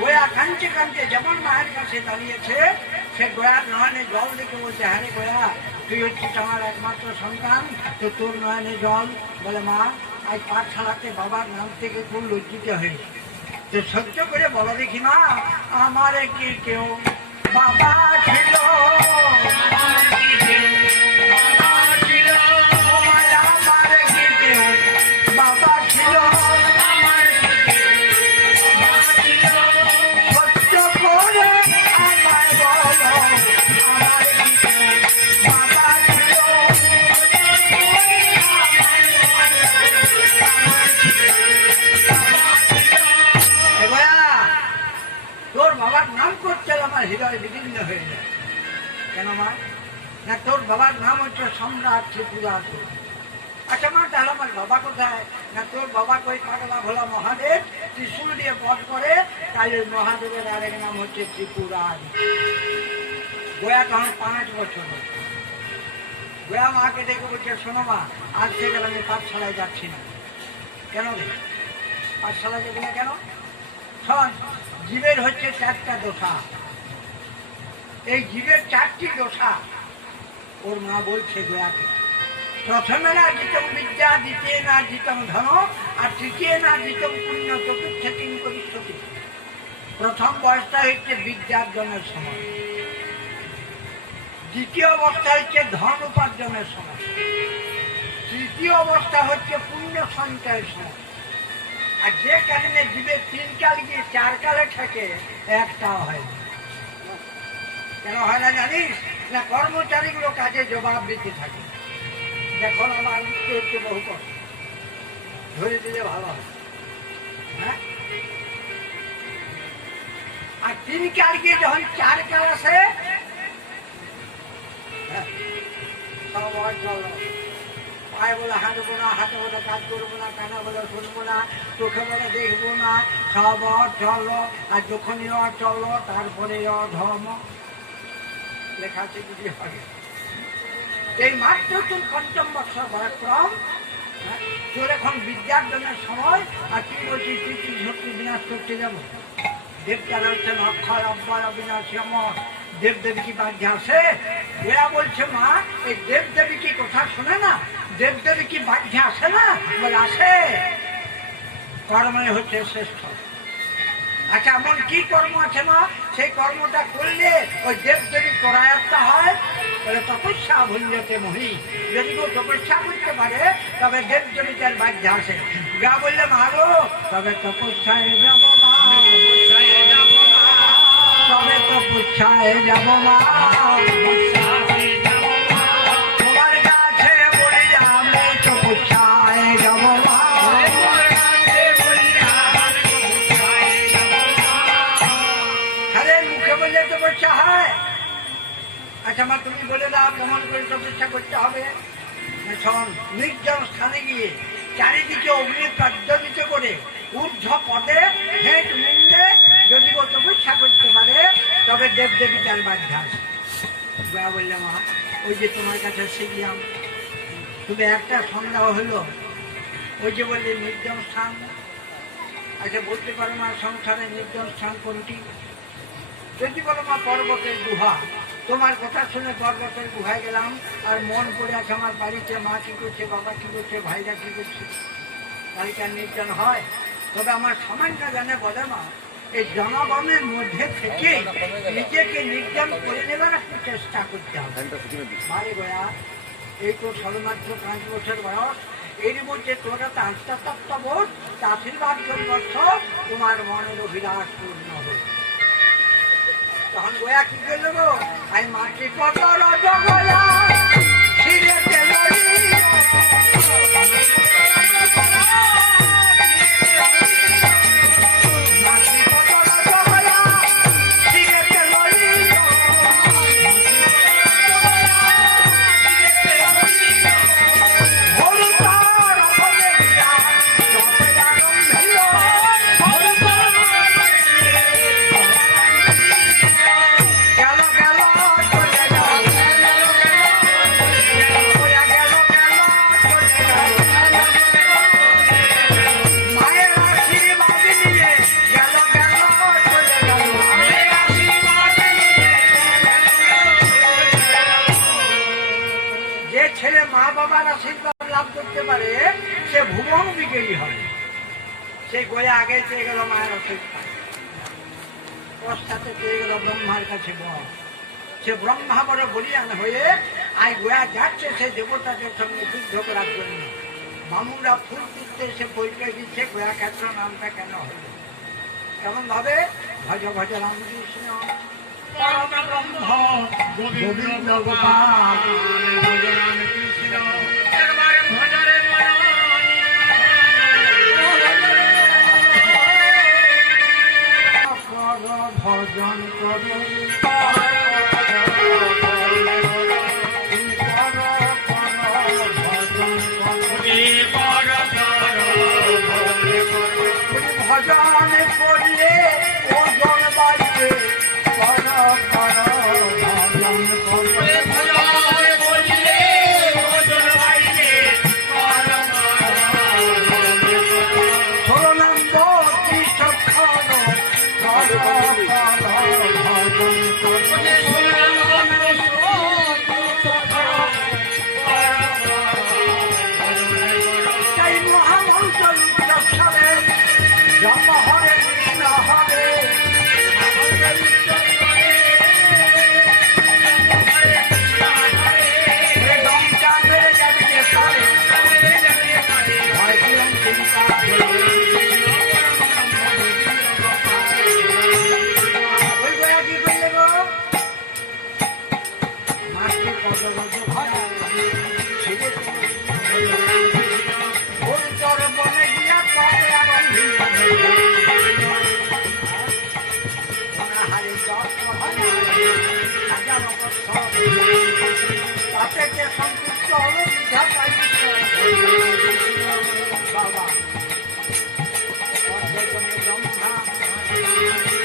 গোয়া কাঁদতে কাঁদতে যেমন মায়ের কাছে দাঁড়িয়েছে, সে গোয়ার নয়নে জল দেখে বলছে, হ্যাঁ রে গোয়া তুই হচ্ছিস আমার একমাত্র সন্তান, তো তোর নয়নে জল। বলে মা আজ পাঠশালাতে বাবার নাম থেকে খুব লজ্জিত হয়েছে, তো সহ্য করে বলো দেখি মা, আমার কি কেউ বাবা ছিল? হৃদয় বিদীর্ণ হয়ে যায় কেন মা? না তোর বাবার নাম হচ্ছে সম্রাট ত্রিপুরাসুর। আচ্ছা মা তাহলে আমার বাবা কোথায়? না তোর বাবা কই পাগলা ভোলা মহাদেব ত্রিশূল দিয়ে বধ করে, তাই ওই মহাদেবের আরেক নাম হচ্ছে ত্রিপুরারি। গোয়া তখন 5 বছর। গোয়া মাকে ডেকে বলছে, শোনো মা আজ থেকে আমি পাঠশালায় যাচ্ছি না। কেন রে পাঠশালায় যাবি না কেন? শোন, জীবের হচ্ছে 4টা দশা। এই জীবের 4টি দশা ওর মা বলছে গোয়াকে। প্রথমে না জিতম বিদ্যা, দ্বিতীয় না জিতম ধন, আর তৃতীয় না জিতম পুণ্য, চতুর্থ তিন করিষ্ঠতি। প্রথম বয়সটা হচ্ছে বিদ্যার্জনের সময়, দ্বিতীয় অবস্থা হচ্ছে ধন উপার্জনের সময়, তৃতীয় অবস্থা হচ্ছে পুণ্য সঞ্চয়ের সময়। আর যে কারণে জীবের 3 কাল গিয়ে 4 কালে থাকে, একটাও হয় না। কেন হয় না জানিস? না কর্মচারীগুলো কাজে জবাব দিতে থাকে, দেখো আমার মৃত্যু হচ্ছে বহু কষ্ট, ধরে দিলে ভালো হয়। হ্যাঁ, আর 3 কাল গিয়ে যখন 4 কাল আসে, সব অচল। পায়ে বলে হাঁটবো না, হাতে বলে কাজ করবো না, কানে বলে শুনবো না, চোখে বলে দেখবো না, সব অচল। আর যখনই অচল তারপরে অধর্ম লেখা আছে কিছু হবে। এই মাত্র তোর পঞ্চম বৎসর পরাক্রম, তোর এখন বিদ্যার্জনের সময়, আর তুই বলছিস তুই কি শক্তি বিনাশ করতে যাবো? দেবতারা হচ্ছেন অক্ষয় অব্যয় অবিনাশী অমর। দেবদেবী কি বাধ্য আসে? ওরা বলছে মা এই দেবদেবী কি কথা শোনে না? দেবদেবী কি বাধ্য আসে না? বলে আসে। কর্মই হচ্ছে শ্রেষ্ঠ। আচ্ছা এমন কি কর্ম আছে মা সেই কর্মটা করলে ওই দেবদেবী করায়ত্তা হয়? বলে তপস্যা ভুল্যতে মহি। যদি কেউ তপস্যা করতে পারে তবে দেবদেবী তার বাধ্য আসে। যা বললে মারো তবে তপস্যায় যাব মা, তবে তপস্যায় যাব মা। তোমার কাছে বলি আমি তপস্যায় যাব মা। মুখে বললে তপস্যা হয়? আচ্ছা মা তুমি বলে দাও কেমন করে তপস্যা করতে হবে? শোন, নির্জন স্থানে গিয়ে চারিদিকে অগ্নি প্রজ্বলিত করে ঊর্ধ্ব পদে হেঁট মুন্ডে যদি ও তপস্যা করতে পারে তবে দেবদেবী তার বাধ্য আসে। বললে মা ওই যে তোমার কাছে শিখলাম, তবে একটা সন্দেহ হলো, ওই যে বললে নির্জন স্থান। আচ্ছা বলতে পারো মা সংসারে নির্জন স্থান কোনটি? যদি বলো মা পর্বতের গুহা। তোমার কথা শুনে পর্বতের গুহায় গেলাম, আর মন পড়ে আছে আমার বাড়িতে, মা কি করছে, বাবা কি করছে, ভাইরা কি করছে। বাড়িটা নির্জন হয়? তবে আমার সমাজটা জানে বলে মা এই জনগণের মধ্যে থেকে নিজেকে নির্জন করে নেবার একটু চেষ্টা করতে হবে। মারে গয়া এই তো সবেমাত্র 5 বছর বয়স, এর মধ্যে তোরা তো আত্মতত্ত্ব বোধ আশীর্বাদ পরিবর্ষ তোমার মনের অভিলাষ পূর্ণ হবে। তখন গোয়া কি করল গো? আমি মাটি কত রজ গয়া ছিঁড়েতে লড়ি, মাটি কত রজ গয়া ছিঁড়েতে লড়ি, হরিতার বলে গিয়া চপে আরম ভিল, ছেলে মা বাবার আশীর্বাদ লাভ করতে পারে সে ভুবন বিজয়ী হবে। সে গোয়া আগে পেয়ে গেল মায়ের আশীর্বাদ, পশ্চাতে পেয়ে গেল ব্রহ্মার কাছে বল। সে ব্রহ্মা বড় বলিয়ান হয়ে আই গোয়া যাচ্ছে সে দেবতাদের সঙ্গে যুদ্ধ করার জন্য। মামুরা ফুল তুলতে এসে পরিচয় দিচ্ছে গোয়া ক্ষেত্র নামটা কেন হলো। কেমন ভাবে? ভজ ভজ রাম কৃষ্ণ পরম ব্রহ্ম গোবিন্দ গোপাল, ভজ রাম কৃষ্ণ একবার ভজরে ভজন করো ভজন করলে ওজন বাড়বে, ভজন করলে ষোলো নম্বর বিচক্ষণ তাই মহামন্ত্র জপ হরে কৃষ্ণ সন্তুষ্ট হলো বিধা পাই বাবা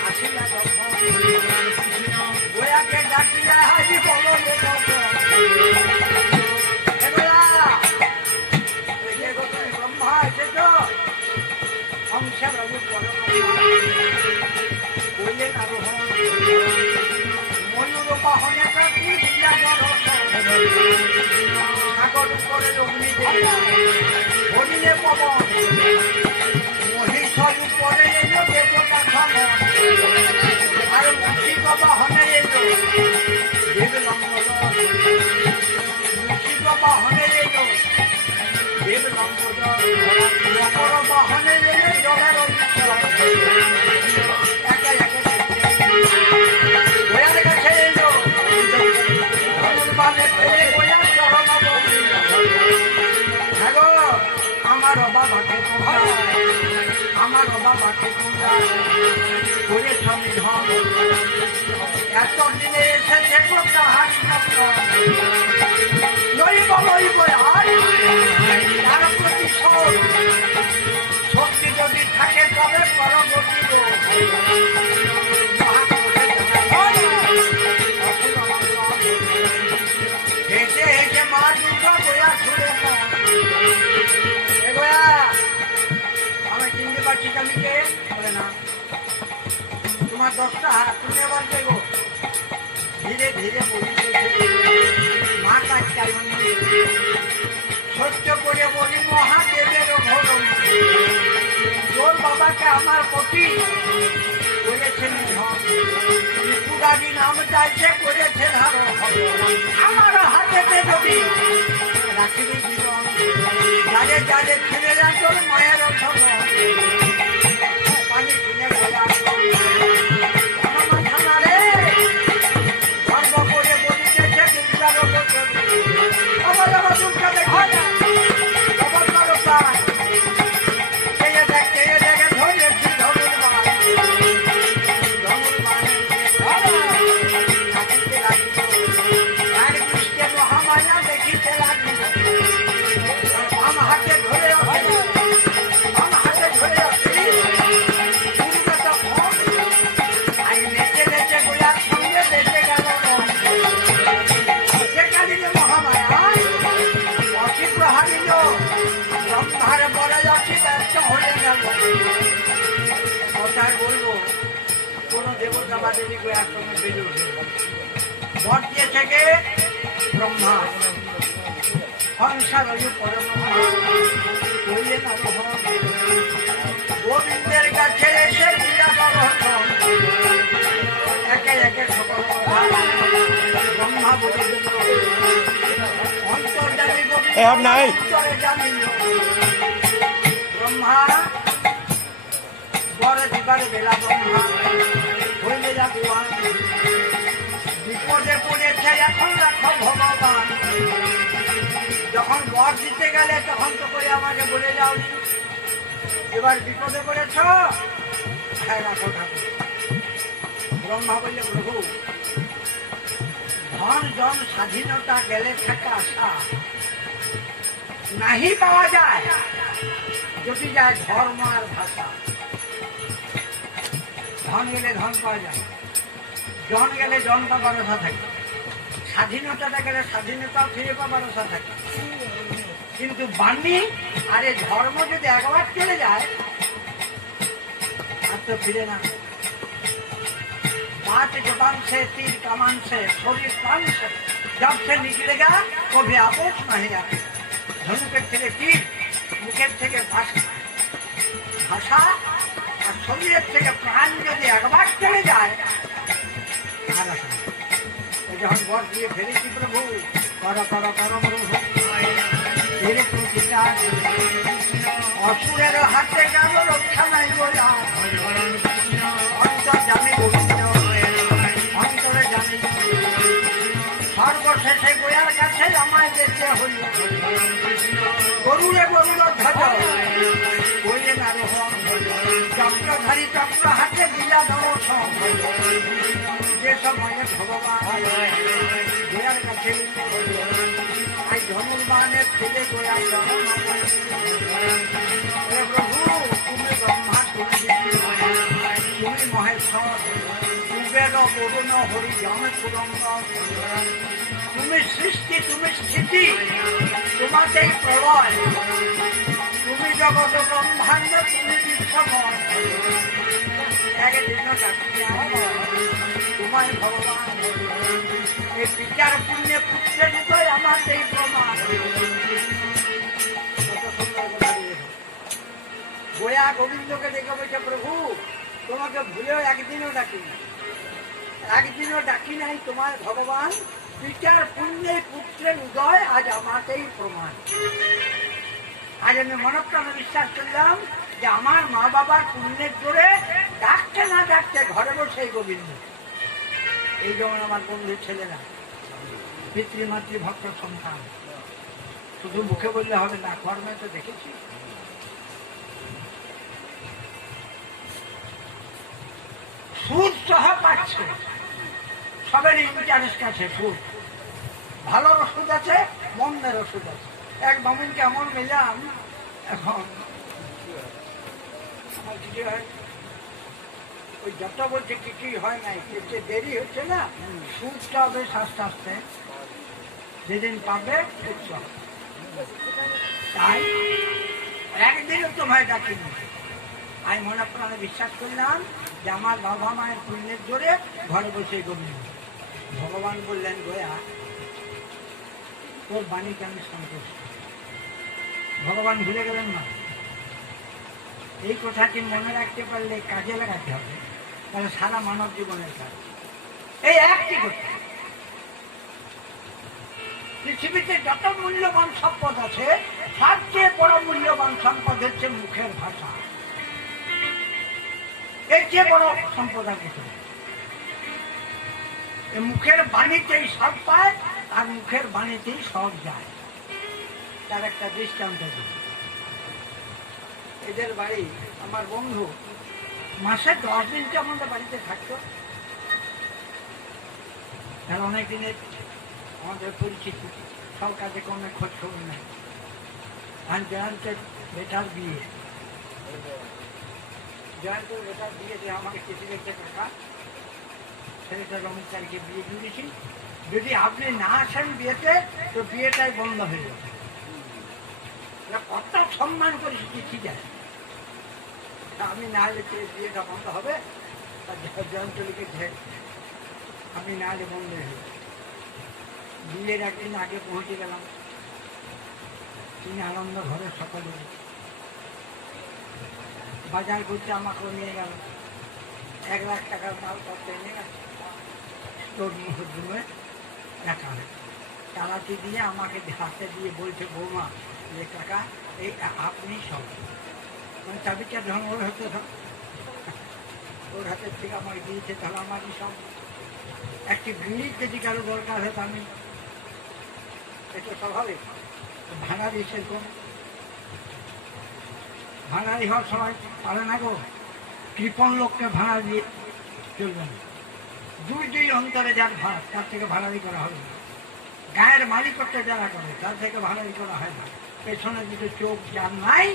আসিয়া যখন গোয়াকে ডাকিয়া হাজি বলো ব্রহ্মা আছে তো সংসার বললেন আরোহণ ময়ূর বাহনে সাগর উপরে অগ্নি হরিণে পবন মহিষর উপরে এলো দেবতা ভ্রমণ আর মুখিক বাহনে এলো দেব লম্বোদর মুখিক বাহনে এলো দেব লম্বোদর মকর বাহনে এলো জলের একে একে গোয়ার কাছে এলো ধনুর্বাণে ফেলে গোয়া চরণ হ্যাগো আমার বাবাকে তোমরা আমার বাবাকে তোমরা করেছ নিধন এতদিনে এসেছে গো তাহার লইব লইব আর তার প্রতিশোধ শক্তি যদি থাকে তবে পরবর্তী হেঁটে হেঁটে মা দুর্গা গোয়া ছুড়ে গোয়া আমি চিনতে পারছি স্বামীকে বলে না তোমার 10টা হাত তুমি আবার দেখো ধীরে ধীরে বলিতে মা কাজ চাই সত্য করে বলি মহাদেবের ভরণ তোর বাবাকে আমার প্রতি করেছেন পুরানি নাম চাইছে করেছেন আমার হাতেতে যদি রাখিবি জীবন যারে যারে ফিরে যান তোর মায়ের পানি কিনে গলা রে গর্ব করে বলিতেছে দুর্গার আবার আবার দুর্গা দেখা আবার কারো প্রাণ খেয়ে দেখে ধরেছি ধনুর্বাণ এক দৃষ্টে মহামায়া দেখিতে লাগিল বাম হাতে ধরে নেচে নেচে গোলার সঙ্গে বেঁচে গেল মহামায়া অচিত্র হারিল ব্রহ্মারে বলে যাচ্ছি ব্যস্ত হয়ে গেল কথায় বলবো কোন দেবতা বা দেবীকে একসঙ্গে বেজে উঠে বর দিয়েছে কে ব্রহ্মা সংসার পরব্রহ্মা বললেন আবহাওয়া গোবিন্দের কাছে এসে একে একে সকল ব্রহ্মা বলে দিল অন্তর্জামী অন্তরে জানিল ব্রহ্মা বরে দিবার বেলা ব্রহ্মা হইলে যা ভগবান বিপদে পড়েছে এখন রাখো ভগবান যখন বর দিতে গেলে তখন তো করে আমাকে বলে যাও এবার বিপদে পড়েছ হ্যাঁ রাখো ঠাকুর ব্রহ্মা বললে প্রভু ধন জন স্বাধীনতা গেলে থাকে আশা নাহি পাওয়া যায় যদি যায় ধর্ম আর ভাষা ধন গেলে ধন পাওয়া যায় জন গেলে জন পাবার আশা থাকে স্বাধীনতাটা গেলে স্বাধীনতাও ফিরে পাবার আশা থাকে কিন্তু বাণী আর এই ধর্ম যদি একবার চলে যায় আর তো ফিরে না बात जबान से तीर कमान से शरीर प्राण से जब से निकलेगा कभी आपोष नहीं आते धनु के থেকে तीर मुखेर থেকে भाषा और शरीर থেকে प्राण যদি একবার চলে যায় আর আসে না যখন বর দিয়ে ফেলেছি প্রভু কর কর কর ধীরে প্রতিটা অসুরের হাতে গেল রক্ষা নাই বলা অন্তর জানে গোবিন্দ অন্তরে জানে সর্বশেষে গোয়ার কাছে আমায় যেতে হইল গরুরে গরুর ধ্বজ বললেন আরোহণ চক্রধারী চক্র হাতে দিয়া দর্শন যে সময়ে ভগবান গোয়ার কাছে ছেলে গোয়া সহ মাতা হে প্রভু তুমি ব্রহ্মা তুমি তুমি মহেশ্বর কুবের বরুণ হরি যম সুরঙ্গ তুমি সৃষ্টি তুমি স্থিতি তোমাতেই প্রলয় তুমি জগৎ ব্রহ্মাণ্ড তুমি বিশ্বময় একদিন তোমায় ভগবান এই বিচার পুণ্যে পুত্রের হৃদয় আমার এই প্রমাণ গোয়া গোবিন্দকে দেখে বলছে প্রভু তোমাকে ভুলেও একদিনও ডাকি নাই একদিনও ডাকি নাই তোমার ভগবান বিচার পুণ্যে পুত্রের উদয় আজ আমাকেই প্রমাণ আজ আমি মনপ্রাণে বিশ্বাস করলাম যে আমার মা বাবার পুণ্যের জোরে ডাকতে না ডাকতে ঘরে বসে গোবিন্দ এই যেমন আমার বন্ধুর ছেলেরা পিতৃমাতৃ ভক্ত সন্তান শুধু মুখে বললে হবে না কর্মে তো দেখেছি সুদ সহ পাচ্ছে সবের ইন্টারেস্ট আছে সুদ ভালোর ওষুধ আছে মন্দের ওষুধ আছে এক বামুনকে এমন মেলাম এখন আমার কিছু হয় ওই যত বলছে কিছুই হয় নাই কিছু দেরি হচ্ছে না সুদটা বেশ আস্তে আস্তে যেদিন পাবে উৎসব তাই একদিনও তোমায় ডাকিনি আমি মনে প্রাণে বিশ্বাস করলাম যে আমার বাবা মায়ের পুণ্যের জোরে ঘরে বসে গোবিন্দ ভগবান বললেন গোয়া তোর বাণীকে আমি সন্তুষ্ট ভগবান ভুলে গেলেন না এই কথাটি মনে রাখতে পারলে কাজে লাগাতে হবে তাহলে সারা মানব জীবনের কাজ এই একটি কথা পৃথিবীতে যত মূল্যবান সম্পদ আছে সবচেয়ে বড় মূল্যবান সম্পদ হচ্ছে মুখের ভাষা এর চেয়ে বড় সম্পদ আর কিছু মুখের বাণীতেই সব পায় আর মুখের বাণীতেই সব যায় তার একটা দৃষ্টান্ত দিই এদের বাড়ি আমার বন্ধু মাসে 10 দিন কি আমাদের বাড়িতে থাকতো তাহলে অনেক দিনের আমাদের পরিচিত সব কাজে কোনো খোঁজ খবর নেই আর জয়ন্তের বেটার বিয়ে জয়ন্তের বেটার বিয়ে দিয়ে আমাকে চিঠি লিখতে টাকা ছেলেটা রমিত তারিখে বিয়ে দিয়েছি যদি আপনি না আসেন বিয়েতে তো বিয়েটাই বন্ধ হয়ে যাবে কত সম্মান করে চিঠি যায় আমি না হলে বিয়েটা বন্ধ হবে জয়ন্ত লিখেছে আমি না হলে বন্ধ হয়ে যাবে বিয়ের একদিন আগে পৌঁছে গেলাম তিনি আনন্দ ঘরের সকলে বাজার করতে আমাকেও নিয়ে গেল 1 লাখ টাকার মালপত্র এনে গেছে তোর মুখে রাখা হয় চালাতি দিয়ে আমাকে হাতে দিয়ে বলছে বৌমা যে টাকা এই আপনি সব মানে চাবিটা যখন ওর হাতে ওর হাতের থেকে আমাকে দিয়েছে তাহলে আমারই সব একটি বিড়ি যদি কারো দরকার হতো আমি এটা স্বাভাবিক ভাঙারি সেরকম ভাঙারি হওয়ার সময় পারে না গো কৃপণ লোককে ভাড়া দিয়ে চলবে না দুই অন্তরে যার ভাড়া তার থেকে ভাড়ারি করা হবে না গায়ের মালিকত্ব যারা করে তার থেকে ভাড়ারি করা হয় না পেছনে দুটো চোখ যার নাই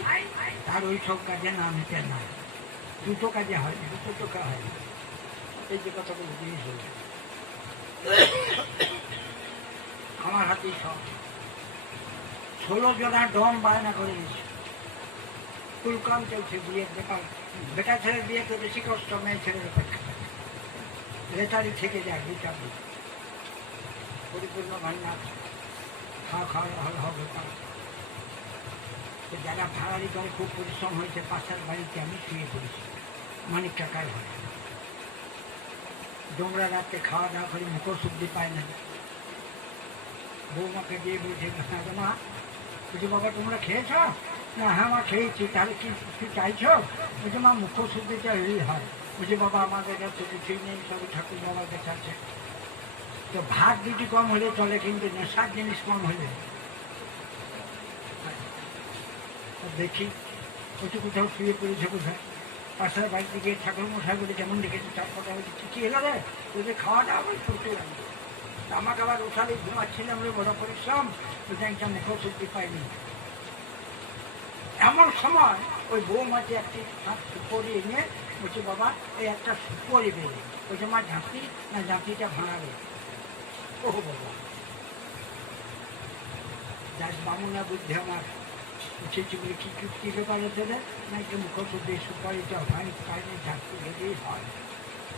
তার ওই সব কাজে নাম নিতে নাই দুটো কাজে হয় দুটো চোখে হয় এই যে কথাগুলো জিনিস হল আমার হাতেই সব 16 জনা ডম বায়না করে দিচ্ছে ফুলকাম চলছে বিয়ের বেকার বেটা ছেলের বিয়ে তো বেশি কষ্ট মেয়ে ছেলের অপেক্ষা লেটারি থেকে যায় 2টা দিন পরিপূর্ণ ভান্ডার খাওয়া হবে যারা ভাড়ারি করে খুব পরিশ্রম হয়েছে পাশের বাড়িতে আমি শুয়ে পড়েছি মানিক টাকার ঘরে ডোমরা রাত্রে খাওয়া দাওয়া করে মুখর সবজি পায় না বৌমাকে দিয়ে বলছে মা বলছে বাবা তোমরা খেয়েছ না হ্যাঁ মা খেয়েছি তাহলে কি চাইছো বলছে মা মুখর সবজিটা এই হয় বলছে বাবা আমাদের কাছে কিছুই নেই সব ঠাকুর বাবার কাছে আছে তো ভাত দুটি কম হলে চলে কিন্তু নেশার জিনিস কম হলে দেখি ওইটু কোথাও শুয়ে পড়েছে কোথায় পাশের বাড়িতে গিয়ে ঠাকুর মশাই বলে যেমন দেখেছি তার কথা বলছে কি এলো রে ওদের খাওয়া দাওয়া করে করতে লাগবে আমাকে আবার উঠালে ঘুমাচ্ছিলাম রে, বড় পরিশ্রম, একটা মুখশুদ্ধি পাইনি। এমন সময় ওই বৌমাটি একটি সুপরি এনে বলছে, বাবা এই একটা সুপরি বেরিয়ে বলছে, মা ঝাঁপি না, ঝাঁপিটা ভাঙাবে। ও বাবা, যার বামুনা বুদ্ধি আমার উঠেছি বলে কি ব্যাপার হতে দেয় না, একটু মুখশুদ্ধি সুপারিটা হয়, পাইনি ঝাঁপি ভেবেই হয়।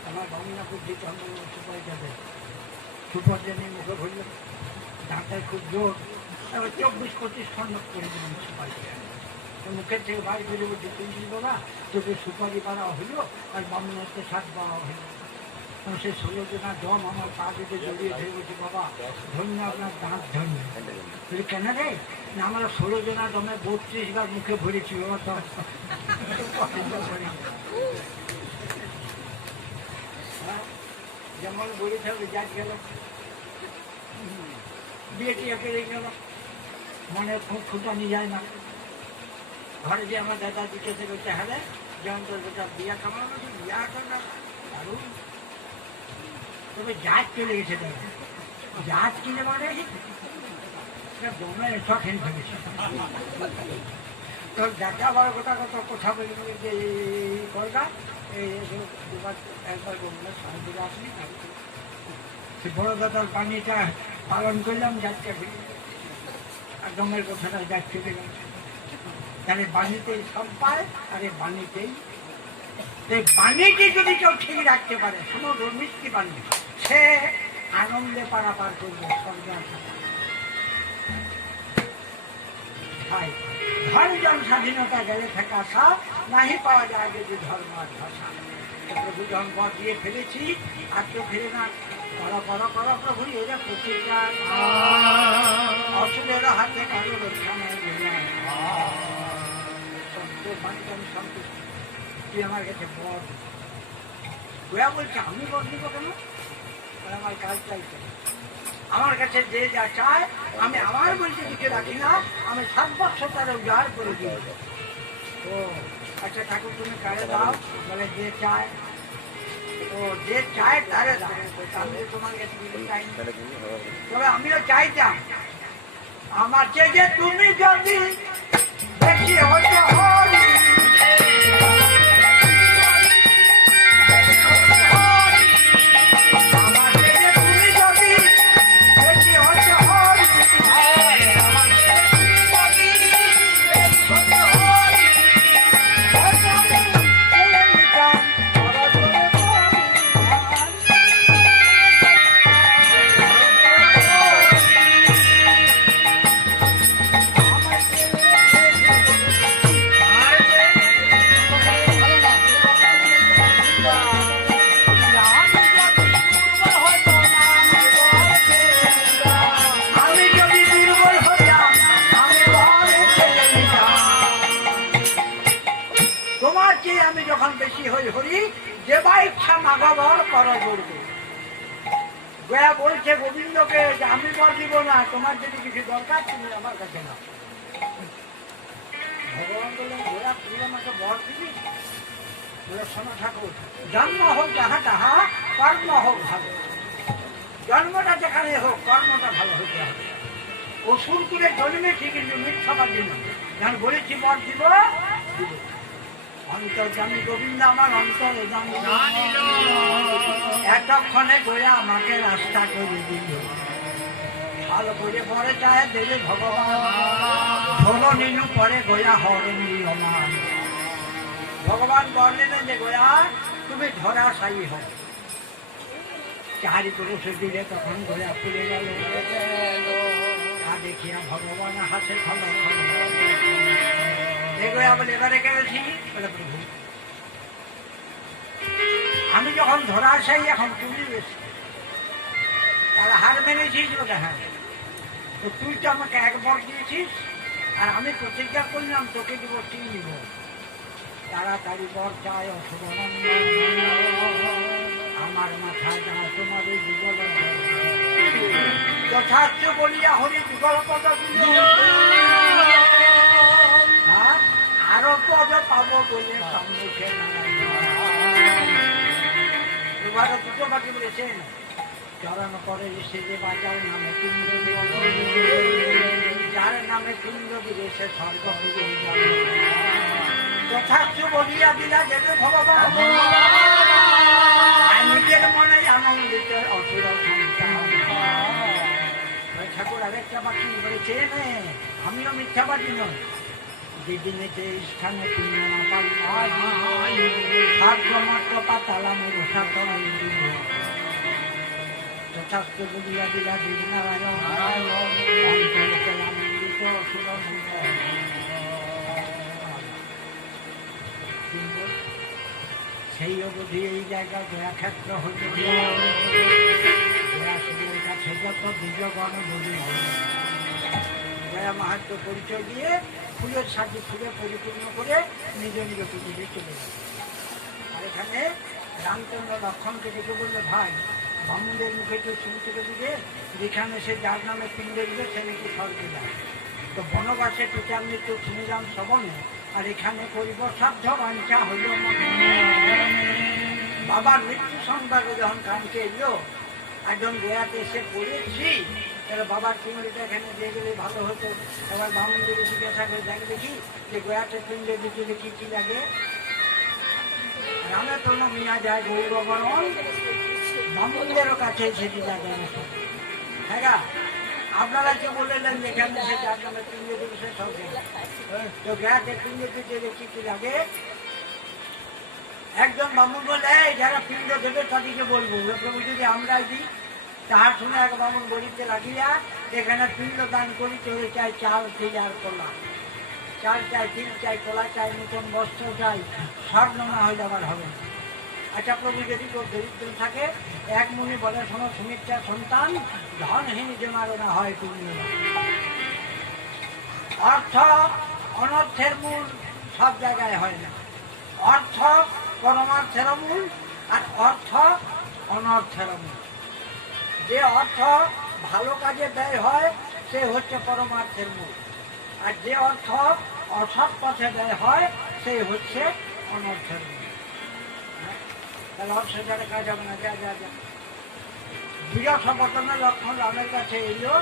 আমার বামুনা বুদ্ধি তো আমি সুপারিটা দেয়, সুপারিটা নিয়ে মুখে ভরল, ঝাঁটায় খুব জোর, 24-25 খন্ড করে দিলাম সুপারিটা। মুখের থেকে বাড়ি ফিরে বলছে, তুই বাবা তোকে সুপারি পাড়া হইল আর বামুনকে শাক পাওয়া হইল। সে 16 জনা দম আমার পা দিতে জড়িয়ে ধরে বলছে, বাবা ধন্য আপনার দাঁত ধন্য। বলি কেন রে না, আমরা 16 জনা দমে 32 বার মুখে ভরেছি বাবা। তো যেমন বলেছে যাক গেল, বিয়েটি একে গেল, মনে খুব ফুটানি যায় না। ঘরে যে আমার দাদা জিজ্ঞাসা করতে হবে, যেমন তোর বেটা বিয়া কামানো, বিয়া করা দারুণ। তবে জাহাজ চলে গেছে, দাদা জাহাজ কিনে মানে দমে শখেন ভেবেছে। তোর দেখা বড় কথা কথা বলি যে এই করগা দুবার একবার বললো শান্তিতে আসলি, সে বড় দাদার পানিটা পালন করলাম, যাচ্ছে ফিরে আর দমের কথাটা যাচ চলে গেল। তাহলে বাণীতেই সব পায়, আর এই বাণীতেই, এই বাণীকে যদি কেউ ঠিক রাখতে পারে, সমগ্র মিষ্টি বাণী, সে আনন্দে পারাপার করবে স্বর্গে আসা। ধর্ম স্বাধীনতা গেলে থাকা সব নাহি পাওয়া যায় যদি ধর্ম আর ভাষা। প্রভু যখন বর দিয়ে ফেলেছি, আর কেউ ফেলে না, করো করো করো প্রভু, এরা প্রতিজ্ঞা, অসুরের হাতে কারো রক্ষা নাই। তুই আমার কাছে বর, গোয়া বলছে আমি বর দিব কেন, আমার কাজ চাইছে। আমার কাছে যে যা চায় আমি আমার বলতে দিকে রাখি না, আমি 7 বছর তারা উজাড় করে দিই। ও আচ্ছা ঠাকুর তুমি কারে দাও, বলে যে চায়, ও যে চায় তারে দাও। আমি তোমার কাছে দিতে চাই, তবে আমিও চাইতাম আমার চেয়ে তুমি যদি বেশি হইতে হরি, আমি যখন বেশি হই হরি, যে বা ইচ্ছা মাগবর কর করবে। গোয়া বলছে গোবিন্দকে যে আমি বর দিব না, তোমার যদি কিছু দরকার তুমি আমার কাছে না। ভগবান বললেন, গোয়া তুই আমাকে বর দিবি? বলে শোনো ঠাকুর, জন্ম হোক যাহা তাহা, কর্ম হোক ভালো। জন্মটা যেখানে হোক, কর্মটা ভালো হতে হবে। অসুর করে জন্মেছি কিন্তু মিথ্যাবাদী নয়, যখন বলেছি বর দিব দিব। অন্তর্জামী গোবিন্দ আমার অন্তরে এতক্ষণে গোয়া আমাকে রাস্তা করে দিল। ভালো করে পরে চায় দেবে ভগবান, ষোলো নিনু পরে গোয়া হরণ নিয়মান। ভগবান বললেন যে গোয়া তুমি ধরাশায়ী হও। চারি পুরুষ দিলে তখন গোয়া ফুলে গেল। দেখিয়া ভগবান হাসে খবর বলে, এবারে গেছি বলে প্রভু আমি যখন ধরাশায়ী, এখন তুমি বেশি তারা হার মেনেছিস বলে। হ্যাঁ, তো তুই তো আমাকে একবার দিয়েছিস, আর আমি প্রতিজ্ঞা করলাম তোকে দিব 3 নিব। তাড়াতাড়ি বর চায় অশুভানন্দ, আমার মাথায় দাঁড় তোমার ওই যুগল যথার্থ বলিয়া হরি যুগল পদ দিল। আরো পদ পাবো বলে সম্মুখে এবারে দুটো বাকি বলেছেন, চরণ করে সে যে বাজাও নামে পিণ্ড দিবে, যার নামে পিণ্ড দিবে সে স্বর্গ হইবে যাবে। যথার্থ বলিয়া দিলা যেতে ভগবান, আর নিজের মনে আনন্দিত অসুর সংসার। ঠাকুর আরেকটা বাকি বলেছে, আমিও মিথ্যাবাদী নয়, যেদিনে যে স্থানে পিণ্ড না পাই সার্বমাত্র পাতালামে যথার্থ বলিয়া দিলা দেবনারায়ণ, অন্তরে আনন্দিত অসুর সংসার। সেই অবধি এই জায়গা দয়া ক্ষেত্র হইতে দয়াসুরের কাছে যত দ্বিজগণ বলি দয়া মাহাত্ম পরিচয় দিয়ে ফুলের সাথে ফুলে পরিপূর্ণ করে নিজ নিজ পৃথিবী চলে গেল। আর এখানে রামচন্দ্র লক্ষণকে দেখে বললো, ভাই বামুনদের মুখে কেউ শুনতে দিবে, যেখানে সে যার নামে পিণ্ড দিবে সে নাকি স্বর্গে যায়। তো বনবাসে পিতার মৃত্যু শুনিলাম শ্রবণে, আর এখানে করিব সাধ্য বাঞ্ছা হইল মনে। বাবার মৃত্যু সংবাদে যখন কানকে এলো, একজন গোয়াতে এসে পড়েছি, তাহলে বাবার পিণ্ডটা এখানে দিয়ে গেলে ভালো হতো। এবার বামুনদেরকে জিজ্ঞাসা করে দেখ দেখি যে গোয়াতে পিণ্ড দিতে দেখি কি লাগে। রামে তো মিয়া যায় গৌরবরণ, বামুনদেরও কাছে সেটি লাগে। হ্যাঁ, আপনারা কে বললেন যেখানে সে যার নামে পিণ্ড দিবে সে সঙ্গে, তো গোয়াতে পিণ্ড দিতে দেখি কি লাগে। একজন বামুন বলে, যারা পিণ্ড দেবে তাদেরকে বলবো, প্রভু যদি আমরাই দিই। তাহার শুনে এক বামুন বলিতে লাগিয়া, এখানে পিণ্ড দান করি, চলে চাই চাল তিল আর কলা, চাল চাই তিল চাই কলা চাই নতুন বস্ত্র চাই, স্বর্ণ না হইলে আবার হবে না। আচ্ছা প্রভু যদি তোর দরিদ্র থাকে, এক মুনি বলে শোনো, সুমিত্রা সন্তান ধনহীন যেন না হয় পিণ্ড। অর্থ অনর্থের মূল সব জায়গায় হয় না, অর্থ পরমার্থের মূল, আর অর্থ অনর্থের মূল। যে অর্থ ভালো কাজে ব্যয় হয় সে হচ্ছে পরমার্থের মূল, আর যে অর্থ অসৎ পথে ব্যয় হয় সে হচ্ছে অনর্থের মূল। তাহলে অর্থ যারা কাজ হবে না, যা যা যা। বিরহ সপতনের লক্ষণ রামের কাছে এলো,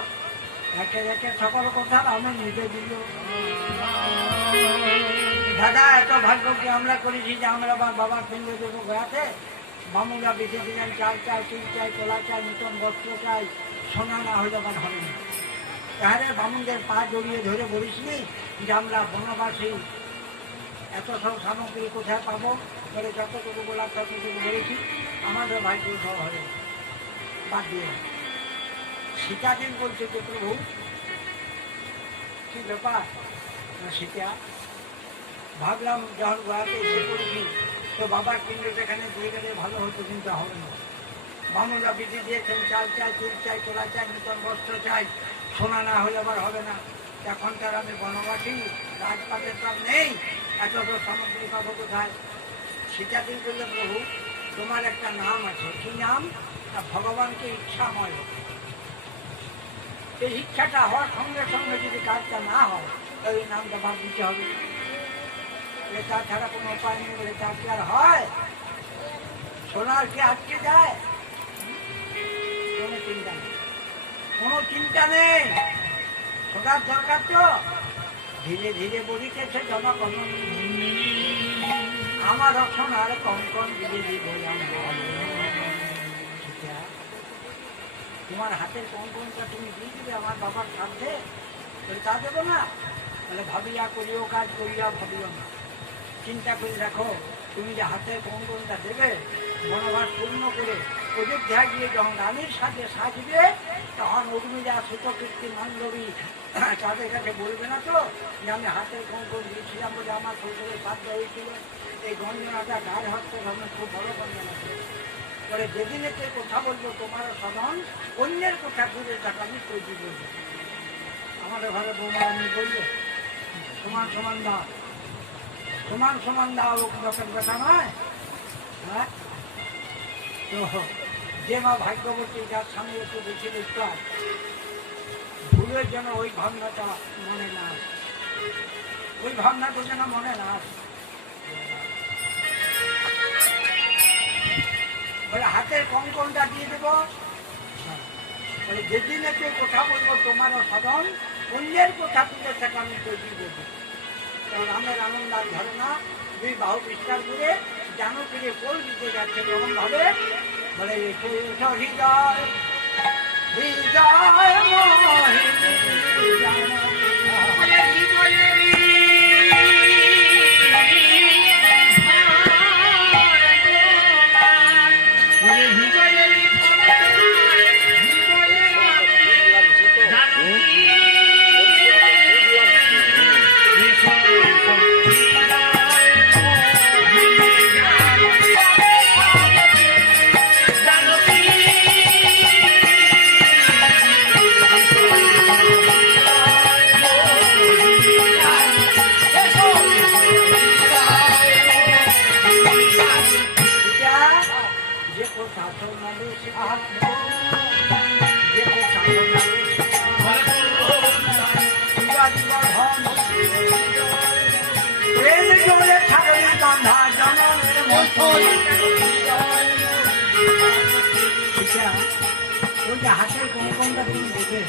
একে একে সকল কথা রামের নিজে দিল। দাদা এত ভাগ্য কি আমরা করেছি যে আমরা বাবার পিণ্ড দেবো গোয়াতে। বামুনরা বেঁচে দিলেন, চাল চাই তিল চাই কলা চাই নতুন বস্ত্র চাই, সোনা না হইলে আবার হবে না। তাহলে বামুনদের পা জড়িয়ে ধরে বলিসনি যে আমরা বনবাসী, এত সব সামগ্রী কোথায় পাবো, বলে যতটুকু বলার ততটুকু বলেছি, আমাদের ভাগ্য সব হবে বাদ দিয়ে। সীতাদিন বলছে যে প্রভু কি ব্যাপার, সীতা ভাবলাম যখন গোয়াতে এসে পড়েছি তো বাবার পিণ্ডটা এখানে দিয়ে গেলে ভালো হতো, কিন্তু হবে না। বামুনরা বিধি দিয়েছেন, চাল চাই তিল চাই কলা চাই নতুন বস্ত্র চাই, সোনা না হলে আবার হবে না। এখনকার আমি বনবাসী, রাজপাটের সব নেই, এত সামগ্রী পাবো কোথায়। সীতাদিন বললে প্রভু তোমার একটা নাম আছে, কি নাম? ভগবানকে ইচ্ছাময়। এই ইচ্ছাটা হওয়ার সঙ্গে সঙ্গে যদি কাজটা না হয় তাহলে নামটা বাদ দিতে হবে। তাছাড়া কোনো উপায় নেই, বলে তার কি আর হয়? সোনার কি আটকে যায়? কোনো চিন্তা নেই, কোনো চিন্তা নেই। সোনার দরকার তো ধীরে ধীরে বলিতেছে জনগণ, আমার সোনার কঙ্কন ধীরে ধীরে তোমার হাতের কঙ্কনটা তুমি দিয়ে দিবে আমার বাবার সাথে, বলে তা দেবো না। বলে ভাবিয়া করিও কাজ, করিয়া ভাবিও না। চিন্তা করে দেখো, তুমি যে হাতের কঙ্কনটা দেবে বনবাস পূর্ণ করে অযোধ্যায় গিয়ে যখন রানীর সাথে সাজবে, তখন উর্মিলা সুতকীর্তি মান্ডবী তাদের কাছে বলবে না তো যে আমি হাতের কঙ্কন দিয়েছিলাম বলে আমার শ্বশুরের সাধ্য হয়েছিল। এই গঞ্জনাটা গায়ে হচ্ছে ধর্ম খুব বড় গঞ্জনা ছিল। পরে যেদিনেতে কথা বলবো তোমার সমান, অন্যের কথা ঘুরে টাকা আমি তৈরি বলবো। আমাদের ঘরে বৌমা আমি বলবো সমান সমান দাও, সমান সমান দাও, লোকের কথা নয়। হ্যাঁ, তো যে মা ভাগ্যবতী, যার সামনে একটু বেশি দেখতে হয়, ভুলের যেন ওই ভাবনাটা মনে না আসে, ওই ভাবনাটা যেন মনে না আসে। বলে হাতের কঙ্কনটা দিয়ে দেবো, বলে যেদিন এতে কথা বলবো তোমার সাধন অন্যের কথা তুলে সেটা আমি তৈরি করবো। কারণ রামের আনন্দ আর ধরে না, দুই বাহু বিস্তার করে জানো ফিরে কোল দিতে যাচ্ছে তখন ভাবে বলে এসো এসো হৃদয় হৃদয় মোহিনী ওই যে হাতের কঙ্কনটা তুমি দেখে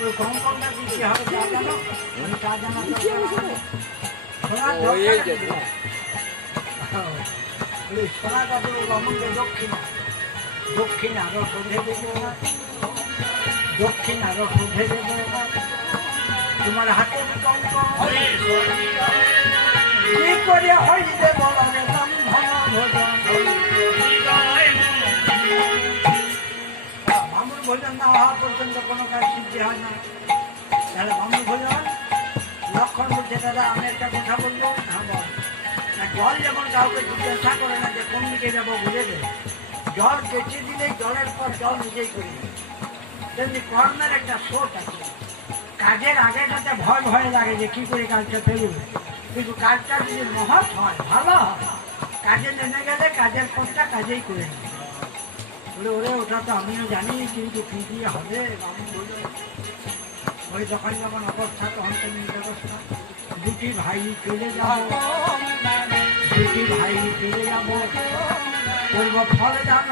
ওই কঙ্কনটা দিতে হবে তা জানো তা জানা সোনা কাপড় রমণকে দক্ষিণা দক্ষিণা আরো শোধে দেবে দক্ষিণ আরো শোধে দেবে তোমার হাতের কঙ্কন কি করে হইতে বলো ধন ভোজন বামুর ভোজন না হওয়া পর্যন্ত কোনো কাজ সিদ্ধি হয় না। তাহলে বামুর ভোজন লক্ষণ বলছে দাদা আমি একটা কথা বলবো না বল না জল যেমন কাউকে জিজ্ঞাসা করে না যে কোন দিকে যাবো বুঝে দেবে জল কেটে দিলেই জলের পর জল নিজেই করে দেবে তেমনি কর্মের একটা সোট আছে কাজের আগে তাতে ভয় ভয় লাগে যে কি করে কাজটা ফেলবে কিন্তু কাজটা যদি মহৎ হয় ভালো হয় কাজে নেমে গেলে কাজের পরটা কাজেই করে নেবে বলে ওরে ওটা তো আমিও জানি কিন্তু কি দিয়ে হবে আমি বলল ওই যখন যখন অবস্থা তখন তুমি ব্যবস্থা দুটি ভাই চলে যাব দুটি ভাই চলে যাব বলবো ফলে দান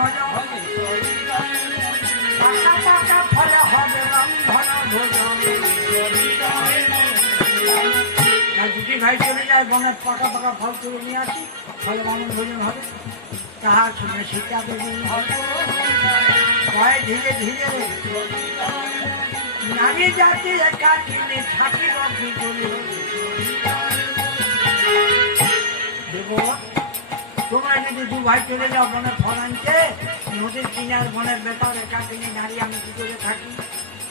পাকা পাকা ফলে হবে রন্ধন ভোজন দুটি ভাই চলে যায় বনের পাকা পাকা ফল তুলে নিয়ে আসি ফলে বামন ভোজন হবে তাহার শুনে সীতা দেবী ভয় ধীরে ধীরে নারী জাতি একাকিনী থাকিব কি করে দেব তোমরা যদি দু ভাই চলে যাও বনের ফল আনতে নদীর কিনার বনের ব্যাপার একাকিনী নারী আমি কি করে থাকি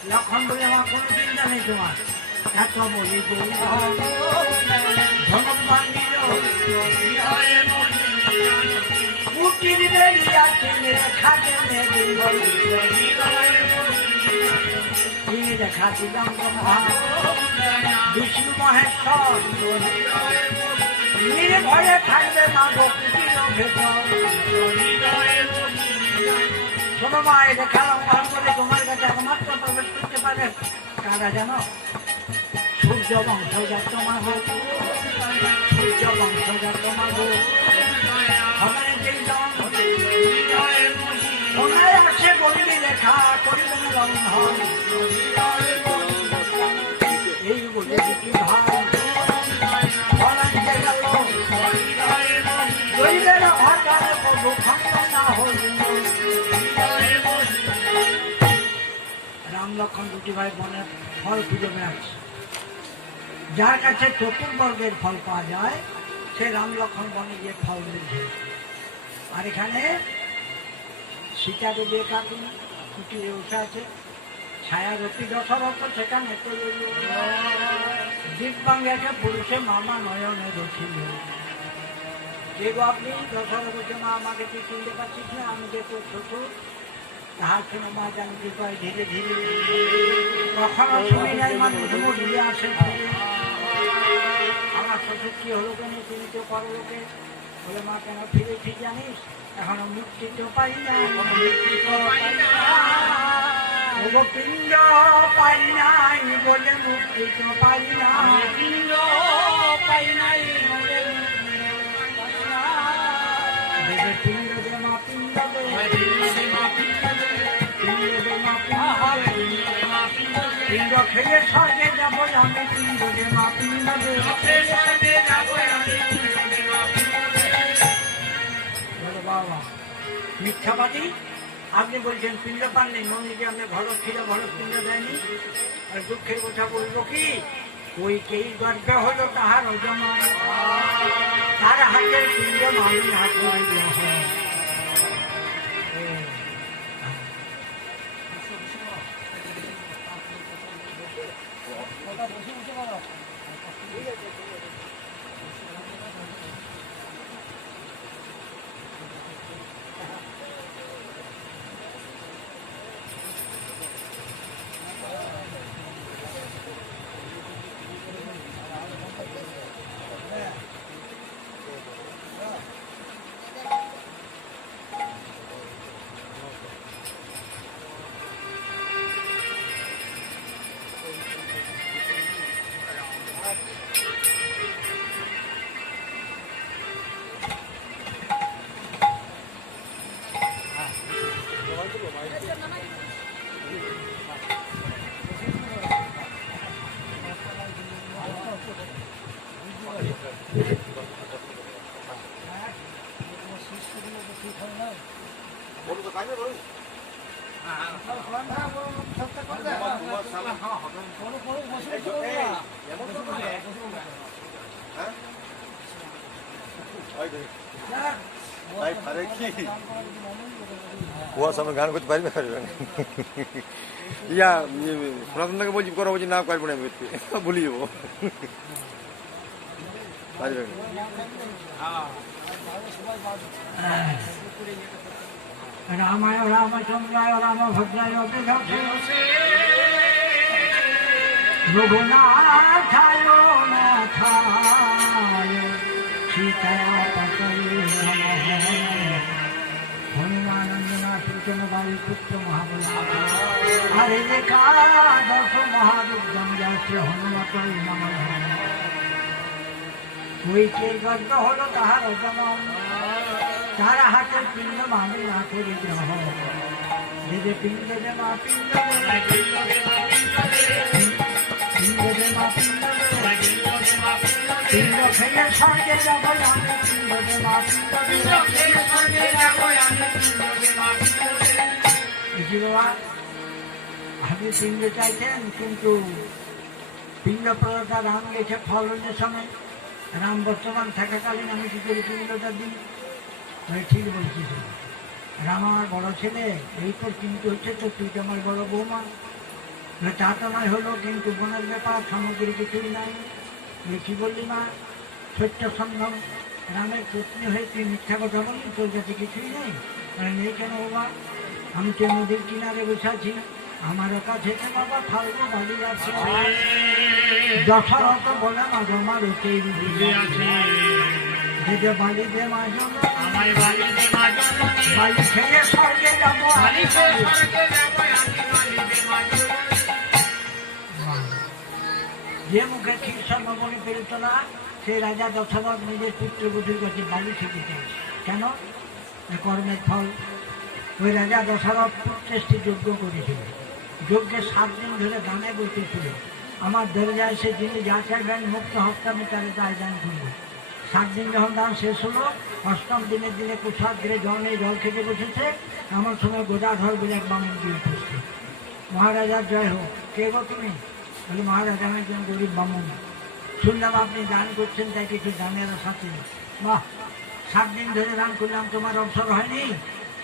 লক্ষণ বলে আমার কোনো চিন্তা নেই তোমার এত বলি ধনবান নিল কুটির বেরিয়া কিনে খাটে রেখা দিলাম ব্রহ্মা বিষ্ণু মহেশ্বর নির্ভয়ে থাকবে মা গো কুটির ভেতর শোনো মা এই রেখা লঙ্ঘন করে তোমার কাছে একমাত্র প্রবেশ করতে পারে কারা জানো সূর্য বংশজাত মা গো সূর্য বংশজাত মা গো ওনায় আসে বলবি লেখা করিবেন রন্ধন এই বলে দুটি ভাই গেল দৈবের অকালে প্রভু খন্ড না হল রাম লক্ষণ দুটি ভাই বনের ফল খুঁজে বেড়াচ্ছে যার কাছে চতুর্বর্গের ফল পাওয়া যায় সে রাম লক্ষণ বনে গিয়ে ফল দিয়েছে আর এখানে সীতা দেবী একাকিনী কুটিরে উঠে আছে ছায়ারতি দশরথ সেখানে দিব্যাঙ্গাকে পুরুষে মামা নয়নে দেখিল যে গো আপনি দশরথকে মা আমাকে তুই চিনতে পারছিস না আমি যে তোর ছোট তাহার শুনে মা জানতে পাই ধীরে ধীরে কখনো শুনি নাই মানুষ মরিয়ে আসে আমার শ্বশুর কি হলো কেন তুমি তো করো লোকে বলে মা কেন ফিরেছি জানিস এখনো মুক্তি তো পাই না পিণ্ড পাই নাই বলে মুক্তি তো পাই না পিণ্ড পাই নাই পিণ্ড দে মা পিণ্ড দে পিণ্ড দে মা পিণ্ড দে পিণ্ড দে মা পিণ্ড পিণ্ড খেয়ে স্বর্গে যাব আমি পিণ্ড দে মা পিণ্ড দে স্বর্গে যাব আমি পিণ্ড দে মা পিণ্ড দে। বাবা মিথ্যাবাদী, আপনি বলছেন পিণ্ড পাননি, মন্দিরে আপনি ঘরক ছিল, ঘরক পিণ্ড দেয়নি। আর দুঃখের কথা বলবো কি, ওই কেই গর্ব হলো তাহার অজমায়, তার হাতের পিণ্ড মানি না করিল। কুয়ার সামনে গান করতে পারবে ইয়া সনাতনকে বলছি করো, বলছি না পারবো না, ভুলি যাবো পারবে রামায় রামচন্দ্রায় রামভদ্রায় রঘুনাথায় নাথায় সীতাপতয়ে নমঃ। হনুমানন্দনা সূচন বায়ু পুত্র মহাবল হরে একাদশ মহারুদ্রম যাচ্ছে হনুমতয় নমঃ। ওই কে গর্ব হলো তাহার অজমন, তার হাতের পিণ্ড মানি না করি গ্রহণ। যে পিণ্ড দে মা পিণ্ড দে, পিণ্ড দে মা পিণ্ড দে, পিণ্ড দে মা পিণ্ড দে, পিণ্ড খেয়ে স্বর্গে যাব আমি পিণ্ড দে মা পিণ্ড দে, খেয়ে স্বর্গে যাব আমি পিণ্ড দে মা পিণ্ড দে। বুঝি বাবা, আপনি পিণ্ড চাইছেন, কিন্তু পিণ্ড প্রদাতা রাম গেছে ফলনের সময়, রাম বর্তমান থাকাকালীন আমি কি করে পিণ্ডটা দিই? ঠিক বলছিস, রাম আমার বড় ছেলে, এই তোর কিন্তু হচ্ছে তো, তুই তো আমার বড় বৌমা। তা তো নয় হলো, কিন্তু বোনের ব্যাপার, সামগ্রী কিছুই নাই। কি বললি মা? সত্য সন্ধান, রামের পত্নী হয়ে তুই মিথ্যা কথা বললি, তোর কাছে কিছুই নেই? মানে নেই কেন বাবা? আমি তো নদীর কিনারে বসে আছি, আমারও কাছে তো বাবা ফালতু বাড়ি আছে। দশরথ বলে মা জমা রুটেই আছে, যে বালি দে মা জমা, বালি খেয়ে স্বর্গে যাবো, যে মুখে ক্ষীর সর্বমণি পেরত না, সেই রাজা দশরথ নিজের পুত্রবধূর কাছে বালি শিখেছে। কেন? কর্মের ফল। ওই রাজা দশরথ পুত্রেষ্টি যজ্ঞ করেছিল, যজ্ঞে 7 দিন ধরে গানে বলতেছিল, আমার দরজায় সে যিনি যা চাইবেন মুক্ত হস্তে আমি তাহলে তাই দান করবো। 7 দিন যখন দান শেষ হলো, 8ম দিনের দিনে কুশাগ্রে জলে জল খেতে বসেছে, আমার সময় গোদাধর বলে এক বামন দিয়ে উপস্থিত। মহারাজার জয় হোক। কে গো তুমি? বলে মহারাজ আমি একজন গরিব বামন, শুনলাম আপনি দান করছেন, তাই কিছু দানের সাথে। বাহ, 7 দিন ধরে দান করলাম, তোমার অবসর হয়নি?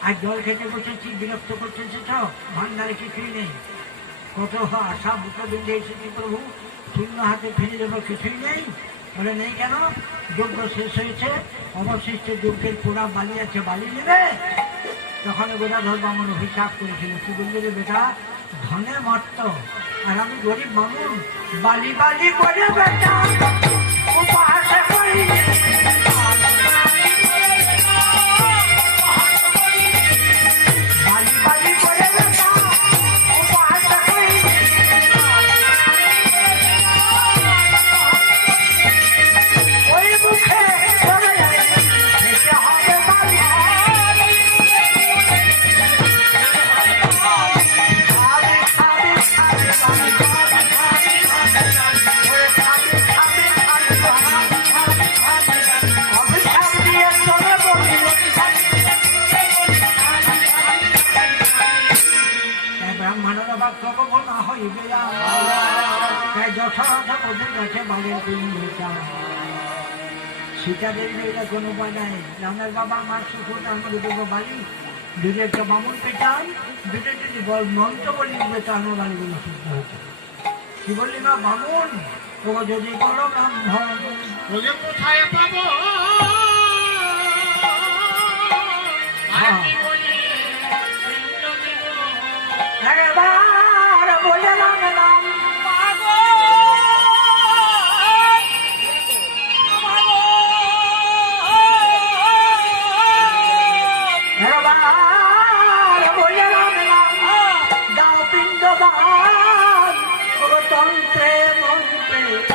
আর জল খেতে বসেছি, বিরক্ত করছেন সেটাও? ভান্ডারে কিছুই নেই, কত আশা বুকে বেঁধে এসেছি প্রভু, শূন্য হাতে ফিরে দেবো, কিছুই নেই। বলে নেই কেন? যজ্ঞ শেষ হয়েছে, অবশিষ্ট যজ্ঞের পোড়া বালি আছে, বালি নেবে। তখন গোদাধর বামন অভিশাপ করেছিল, কি বললি রে বেটা, ধনে মর্ত, আর আমি গরিব বামুন, বালি বালি করে বেটা উপহাস করি। বালি বালি করে বেটা উপহাস করি। ওই মুখে হবে বালি, খাবে খাবে খাবে বালি। দশরথ ওদের কাছে বাড়ির পিণ্ডটা সীতা দেবী এটা কোনো উপায় নাই রামের বাবা মার সুখত আমাকে দেবো বাড়ি দুটো একটা বামুন পেটান দুটো যদি মন্ত্র বলি উঠবে তো আমার বাড়িগুলো শুদ্ধ হতো কি বললি না বামুন ও যদি বলো রাম ধর্ম কোথায় পাবো